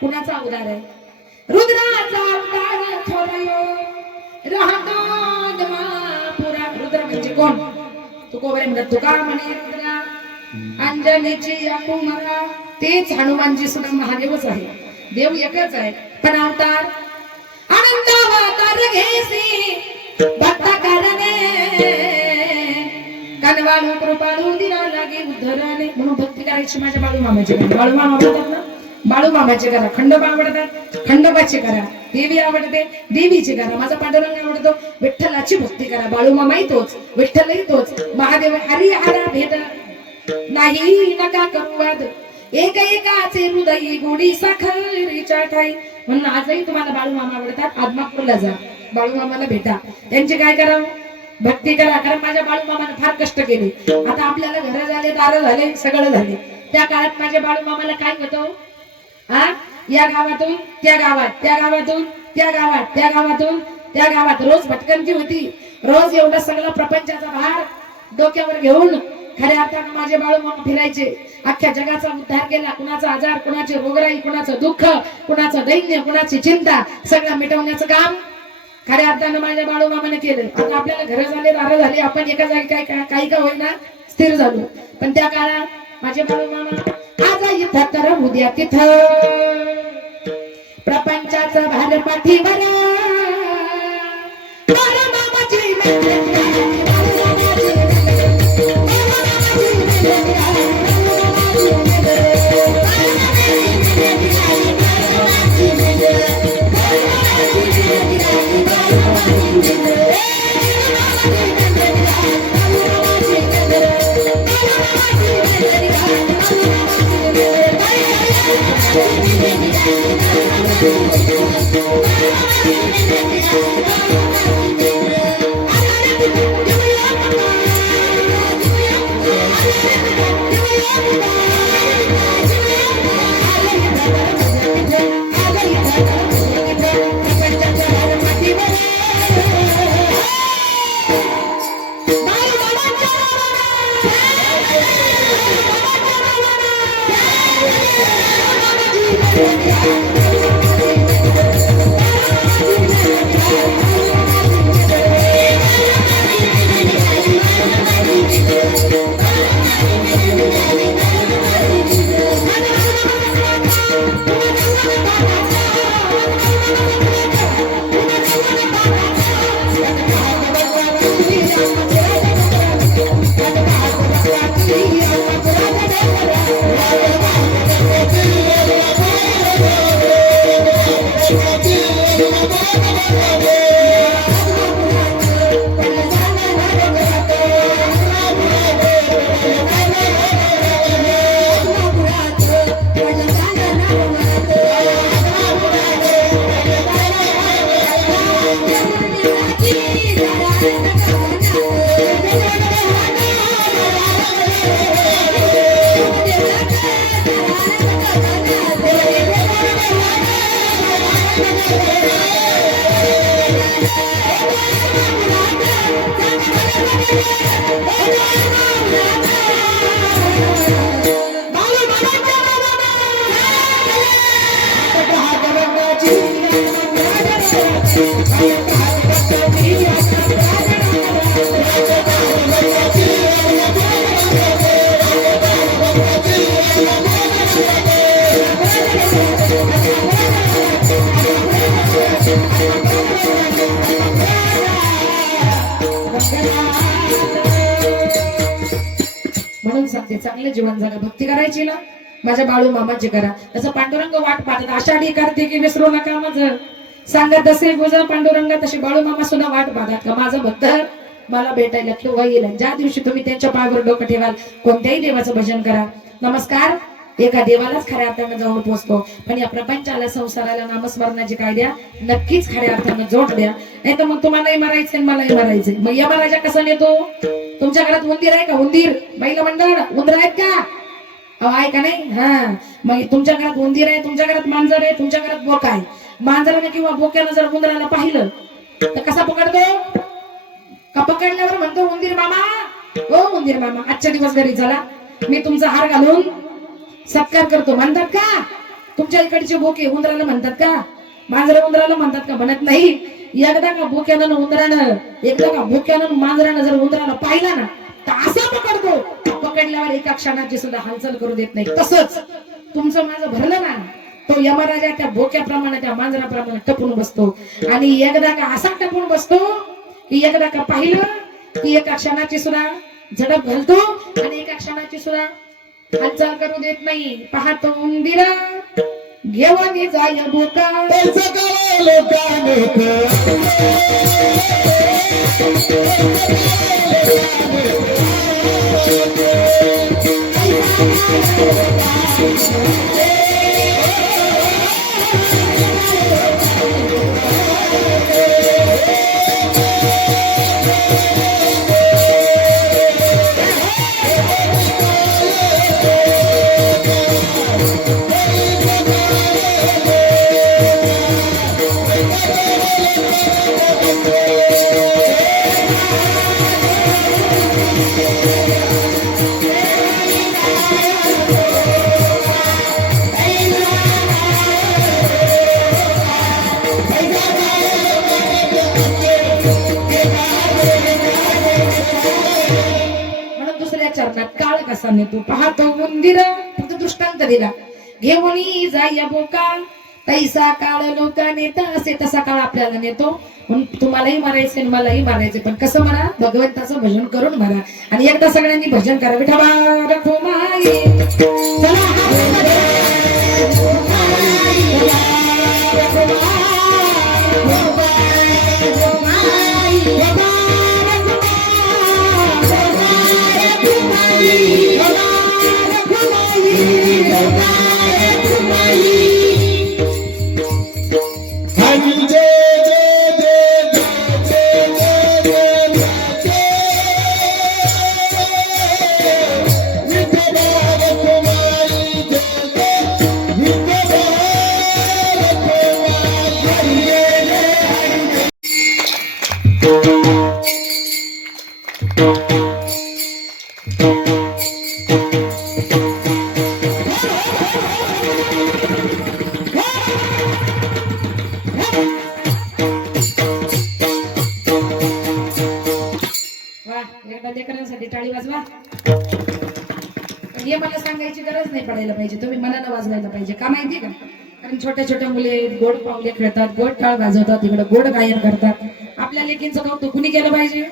कुणाचा अवतार आहे रुद्राचा अवतार थोरयो राहतो पुरा रुद्र म्हणजे कोण तुकोबरे म्हणतात तुका म्हणे रुद्रा अंजनीची कुमारा तेच हनुमानजी सुद्धा महादेवच आहे देव एकच आहे पण अवतार आनंदावतार घेसी भक्ता करणे कनवाळू कृपाळू दिला लागे उद्धराने म्हणून भक्ती करायची माझ्या बाळू मामाची बाळू मामा म्हणतात ना बाळू मामाचे करा खंडोबा आवडतात खंडोबाचे करा देवी आवडते देवीचे करा माझा पांडुरंग आवडतो विठ्ठलाची भक्ती करा बाळू मामाही तोच विठ्ठलही तोच महादेव हरी हरा भेद नाही नका करुवाद एक एकाचे हृदय गोडी साखरीच्या ठाई म्हणून आजही तुम्हाला बाळू मामा आवडतात आदमापूरला जा बाळू मामाला भेटा त्यांचे काय करावं भक्ती करा कारण माझ्या बाळू मामाने फार कष्ट केले आता आपल्याला घर झाले दार झाले सगळं झाले त्या काळात माझ्या बाळू मामाला काय होतं हा या गावातून त्या गावात त्या गावातून त्या गावात त्या गावातून त्या गावात रोज भटकंती होती रोज एवढा सगळा प्रपंचाचा भार डोक्यावर घेऊन खऱ्या अर्थानं माझे बाळू मामा फिरायचे अख्ख्या जगाचा उद्धार केला कुणाचा आजार कुणाची रोगराई कुणाचं दुःख कुणाचं दैन्य कुणाची चिंता सगळं मिटवण्याचं काम खऱ्या अर्थानं माझ्या बाळू मामाने केलं आता आपल्याला घर झाले दार झाले आपण एका जागी काही का होईना स्थिर झालो पण त्या काळात माझे बाळू मामा आज इथं तर उद्या तिथं प्रपंचाचं भार पाठीवर बाळू मामाची मेहनत, बाळू मामाची मेहनत, बाळू मामाची म्हणून सांगते चांगले जीवन जगा, भक्ती करायची ना माझ्या बाळू मामाची करा. तसं पांडुरंग वाट पाहतात, आषाढी कार्तिकी विसरू नका माझं सांगत तसे गुज पांडुरंग, तसे बाळू मामा सुद्धा वाट पाहतात का माझं भक्त मला भेटायला केव्हा येईल. ज्या दिवशी तुम्ही त्यांच्या पायावर डोकं ठेवाल कोणत्याही देवाचं भजन करा. नमस्कार एका देवालाच खऱ्या अर्थानं जाऊन पोहोचतो, पण या प्रपंचाला संसाराला नामस्मरणाची काय द्या, नक्कीच खऱ्या अर्थानं जोड द्या. नाही तर मग तुम्हालाही मरायचंय मलाही मरायचंय. मग यमराजा कसा नेतो? तुमच्या घरात उंदीर आहे का? उंदीर महिला मंडळ उंदर आहेत का? आहे का नाही? हा, मग तुमच्या घरात उंदीर आहे, तुमच्या घरात मांजर आहे, तुमच्या घरात बोका आहे. मांजराने किंवा बोक्यानं जर उंदराला पाहिलं तर कसा पकडतो? का पकडल्यावर म्हणतो उंदीर मामा, ओ उंदीर मामा आजच्या दिवस घरी चला, मी तुमचा हार घालून सत्कार करतो. म्हणतात का? तुमच्या इकडचे बोके उंदराला म्हणतात का? मांजर उंदराला म्हणतात का? म्हणत नाही. एकदा का बोक्यानं उंदरानं, एकदा का बोक्यानं मांजरानं जर उंदराला पाहिला ना तर असं पकडतो, पकडल्यावर एका क्षणाची सुद्धा हालचाल करू देत नाही. तसंच तुमचं माझं भरलं ना, तो यमराजा त्या बोक्याप्रमाणे त्या मांजराप्रमाणे टपून बसतो. आणि एकदा का असा टपून बसतो की एकदा का पाहिलं की एका क्षणाची सुद्धा झडप घालतो आणि एका क्षणाची सुद्धा हालचाल करू देत नाही. पाहतो उंदीर घेऊन जाय बोका, कसा नेतो पाहतो उंदीर फक्त दृष्टांत दिला घेऊन जाय बोका तैसा काळ लोका नेता असे तसा काळ आपल्याला नेतो म्हणून तुम्हालाही मारायचे आणि मलाही मारायचे पण कसं म्हणा भगवंताचं भजन करून म्हणा आणि एकदा सगळ्यांनी भजन करा विठोबा रखुमाई चला लेकरांसाठी टाळी वाजवा हे मला सांगायची गरज नाही पडायला पाहिजे तुम्ही मनानं वाजवायला पाहिजे का माहिती का कारण छोट्या छोट्या मुले गोड पावले खेळतात गोड टाळ वाजवतात इकडे गोड गायन करतात आपल्या लेकींचं कौतुक कुणी केलं पाहिजे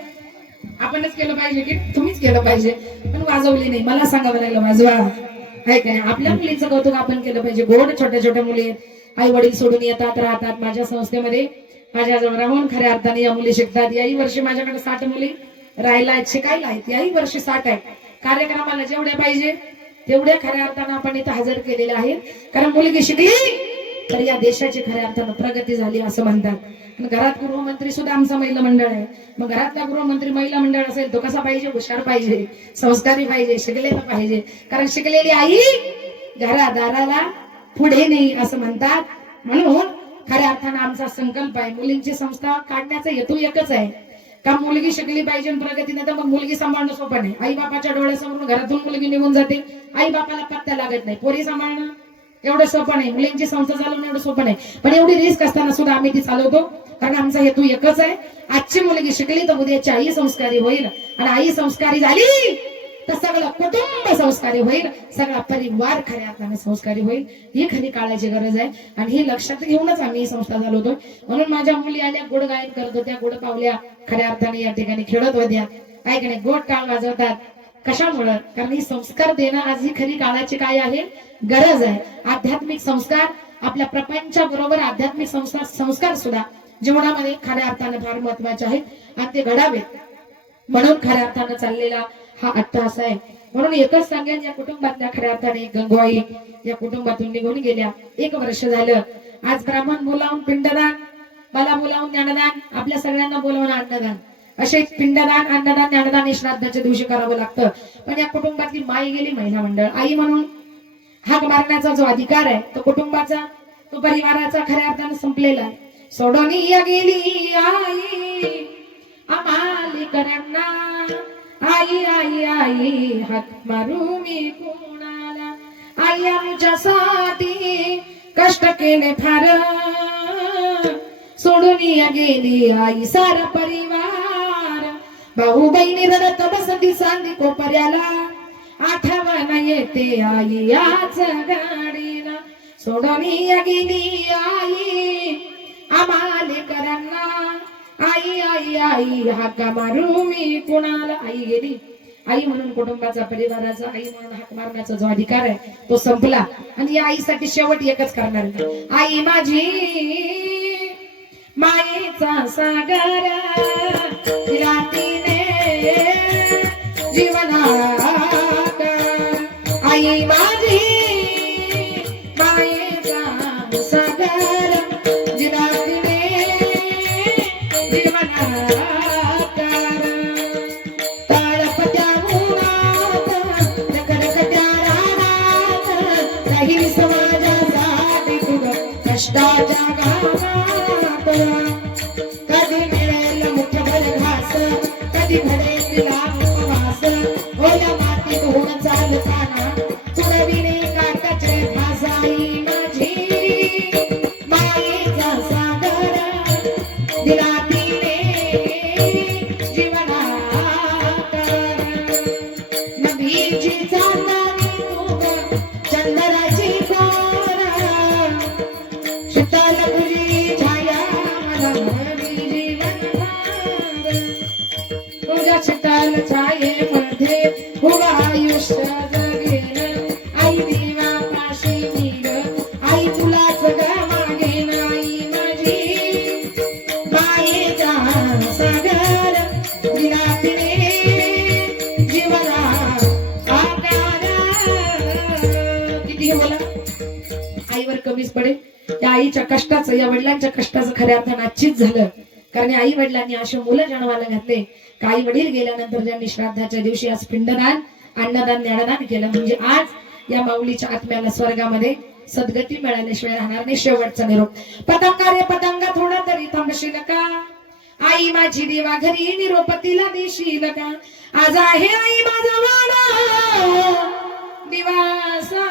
आपणच केलं पाहिजे की तुम्हीच केलं पाहिजे पण वाजवली नाही मला सांगावं लागलं वाजवा आहे का नाही आपल्या मुलींचं कौतुक आपण केलं पाहिजे गोड छोट्या छोट्या मुली आई वडील सोडून येतात राहतात माझ्या संस्थेमध्ये माझ्याजवळ राहून खऱ्या अर्थाने या मुली शिकतात याही वर्षी माझ्याकडे 60 मुली राहिला आहेत शिकायला आहेत याही वर्षी 60 आहेत कार्यक्रमाला जेवढे पाहिजे तेवढे खऱ्या अर्थानं आपण इथं हजर केलेले आहेत कारण मुलगी शिकली तर या देशाची खऱ्या अर्थानं प्रगती झाली असं म्हणतात घरात गृहमंत्री सुद्धा आमचं महिला मंडळ आहे मग घरातला गृहमंत्री महिला मंडळ असेल तो कसा पाहिजे हुशार पाहिजे संस्कारी पाहिजे शिकलेला पाहिजे कारण शिकलेली आई घरादाराला पुढे नाही असं म्हणतात म्हणून खऱ्या अर्थानं आमचा संकल्प आहे मुलींची संस्था काढण्याचा हेतू एकच आहे का मुलगी शिकली पाहिजे प्रगती नाही तर मग मुलगी सांभाळणं सोपं नाही आई बापाच्या डोळ्यासमोरून घरातून मुलगी निघून जाते आई बापाला पत्ता लागत नाही पोरी सांभाळणं एवढं सोपं नाही मुलींची संस्था चालवणं एवढं सोपं नाही पण एवढी रिस्क असताना सुद्धा आम्ही ती चालवतो कारण आमचा हेतू एकच आहे आजची मुलगी शिकली तर उद्याची आई संस्कारी होईल आणि आई संस्कारी झाली तर सगळं कुटुंब संस्कारी होईल सगळा परिवार खऱ्या अर्थाने संस्कारी होईल ही खरी काळाची गरज आहे आणि हे लक्षात घेऊनच आम्ही ही संस्था चालवतोय म्हणून माझ्या मुली आल्या गोड गायन करत होत्या गोड पावल्या खऱ्या अर्थाने या ठिकाणी खेळत होत्या काय की नाही गोड टाळ वाजवतात कशामुळं कारण ही संस्कार देणं आज ही खरी काळाची काय आहे गरज आहे आध्यात्मिक संस्कार आपल्या प्रपंचाबरोबर आध्यात्मिक संस्कार सुद्धा जीवनामध्ये खऱ्या अर्थाने फार महत्वाचे आहेत आणि ते घडावेत म्हणून खऱ्या अर्थानं चाललेला हा अट्टहास आहे म्हणून एकच सांगेन या कुटुंबातल्या खऱ्या अर्थाने गंगूबाई या कुटुंबातून निघून गेल्या 1 वर्ष झालं आज ब्राह्मण बोलावून पिंडदान मला बोलावून ज्ञानदान आपल्या सगळ्यांना बोलावून अन्नदान असे पिंडदान अन्नदान ज्ञानदान श्राद्धाच्या दिवशी करावं लागतं पण या कुटुंबातली माई गेली महिला मंडळ आई म्हणून हाक मारण्याचा जो अधिकार आहे तो कुटुंबाचा तो परिवाराचा खऱ्या अर्थानं संपलेला आहे सोडून गेली आई आमालिकरांना आई आई आई हाक मारू मी कोणाला आई आमच्यासाठी कष्ट केले फार सोडून गेली आई सारा परिवार भाऊ बहिणी रडत बसती सांदी कोपर्याला आठवण येते आई याच गाडीला सोडून गेली आई आमालेकरांना आई आई आई हाका मारू मी कुणाला आई गेली आई म्हणून कुटुंबाचा परिवाराचा आई म्हणून हाक मारण्याचा जो अधिकार आहे तो संपला आणि या आईसाठी शेवट एकच करणार आई माझी मायेचा सागर तिला तिने जीवनात आई माझी मायेचा सागर तिला तिने जीवनात ताळपत्या उन्हात रखरखत्या रानात काही समाजासाठी तुझं कष्टाच्या गावात कधी मिळेल मुठभर घास कधी घडेल तिला उपवास ओल्या मातीत होऊन चालताना तुडविणे काटाचे भासाई माझी मायेचा सागर दिला तिने जीवनात नदीची चाल सुंदराची कोर शीतल तुझी छाया मला हवी जीवनभर तुझ्या शीतल छायेमध्ये उभा आयुष्य जगेन आई देवापाशी नीर आई तुलाच ग मागेन आई माझी मायेचा सागर दिला तिने जीवना आकार किती हे बोला आईवर कमीच पडेल त्या आईच्या कष्टाचं या वडिलांच्या कष्टाचं खऱ्या अर्थानं आजचीच झालं कारण आई वडिलांनी असे मुलं जन्माला घातले काही वडील गेल्यानंतर ज्यांनी श्राद्धाच्या दिवशी आज पिंडदान अन्नदान ज्ञानदान केलं म्हणजे आज या माऊलीच्या आत्म्याला स्वर्गामध्ये सद्गती मिळाल्याशिवाय राहणार नाही शेवटचा निरोप पतंगा रे पतंगा थोडा तरी थांबशील का आई माझी देवा घरी निरोप तिला देशील का आज आहे आई माझा वाडा दिवासा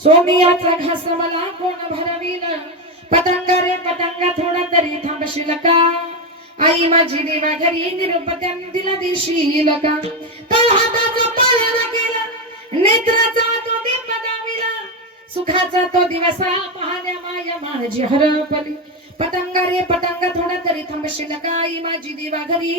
सोनियाचा घास मला कोण भरविल पतंगा रे पतंगा थोडा तरी थांबशील का आई माझी देवा घरी निरोप तिला देशील का तो हाताचा पाळणा केला नेत्राचा तो दीप दाविला सुखाचा तो दिवसा पाहण्या माया माझी हरपली पतंगा रे पतंगा थोडा तरी थांबशील का आई माझी देवा घरी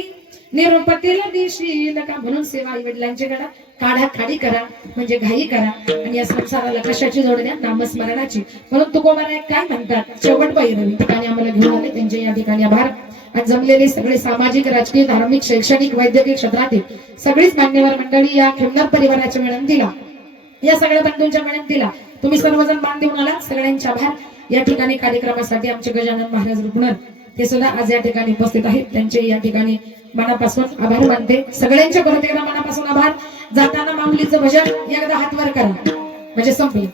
निरोप तिला देशील का म्हणून सेवा आई वडिलांच्या घडा काढा खाडी करा म्हणजे घाई करा आणि या संसाराला कशाची जोड द्या नामस्मरणाची म्हणून तुकोबाराय काय म्हणतात शेवट पैरवी ठिकाणी आम्हाला घेऊन आले त्यांचे या ठिकाणी आभार आज जमलेले सगळे सामाजिक राजकीय धार्मिक शैक्षणिक वैद्यकीय क्षेत्रातील सगळीच मान्यवर मंडळी या खिमनार परिवाराच्या विनंतीला या सगळ्या बंधूंच्या विनंतीला तुम्ही सर्वजण मान देऊन आला सगळ्यांचे आभार या ठिकाणी कार्यक्रमासाठी आमचे गजानन महाराज रुपनर ते सुद्धा आज या ठिकाणी उपस्थित आहेत त्यांचे या ठिकाणी मनापासून आभार मानते सगळ्यांच्या परत एकदा मनापासून आभार जाताना माऊलीचं भजन एकदा हात वर करा म्हणजे संपले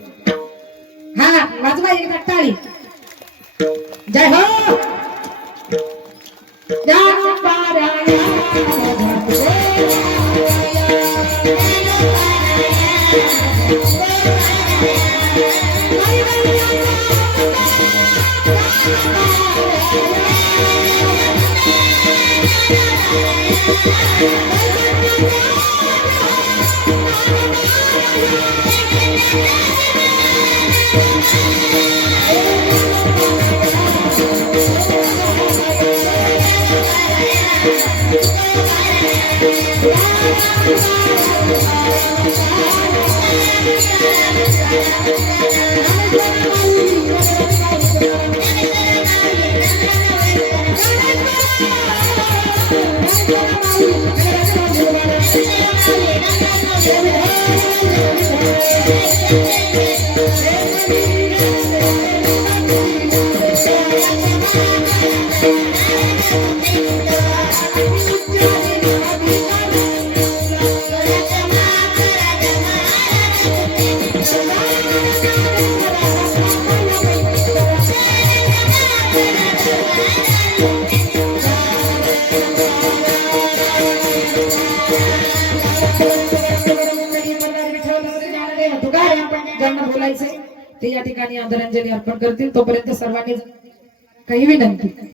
हा वाजवा एकदा टाळी जय हो ज्यांना बोलायचंय ते या ठिकाणी आदरांजली अर्पण करतील तोपर्यंत सर्वांनी काही विनंती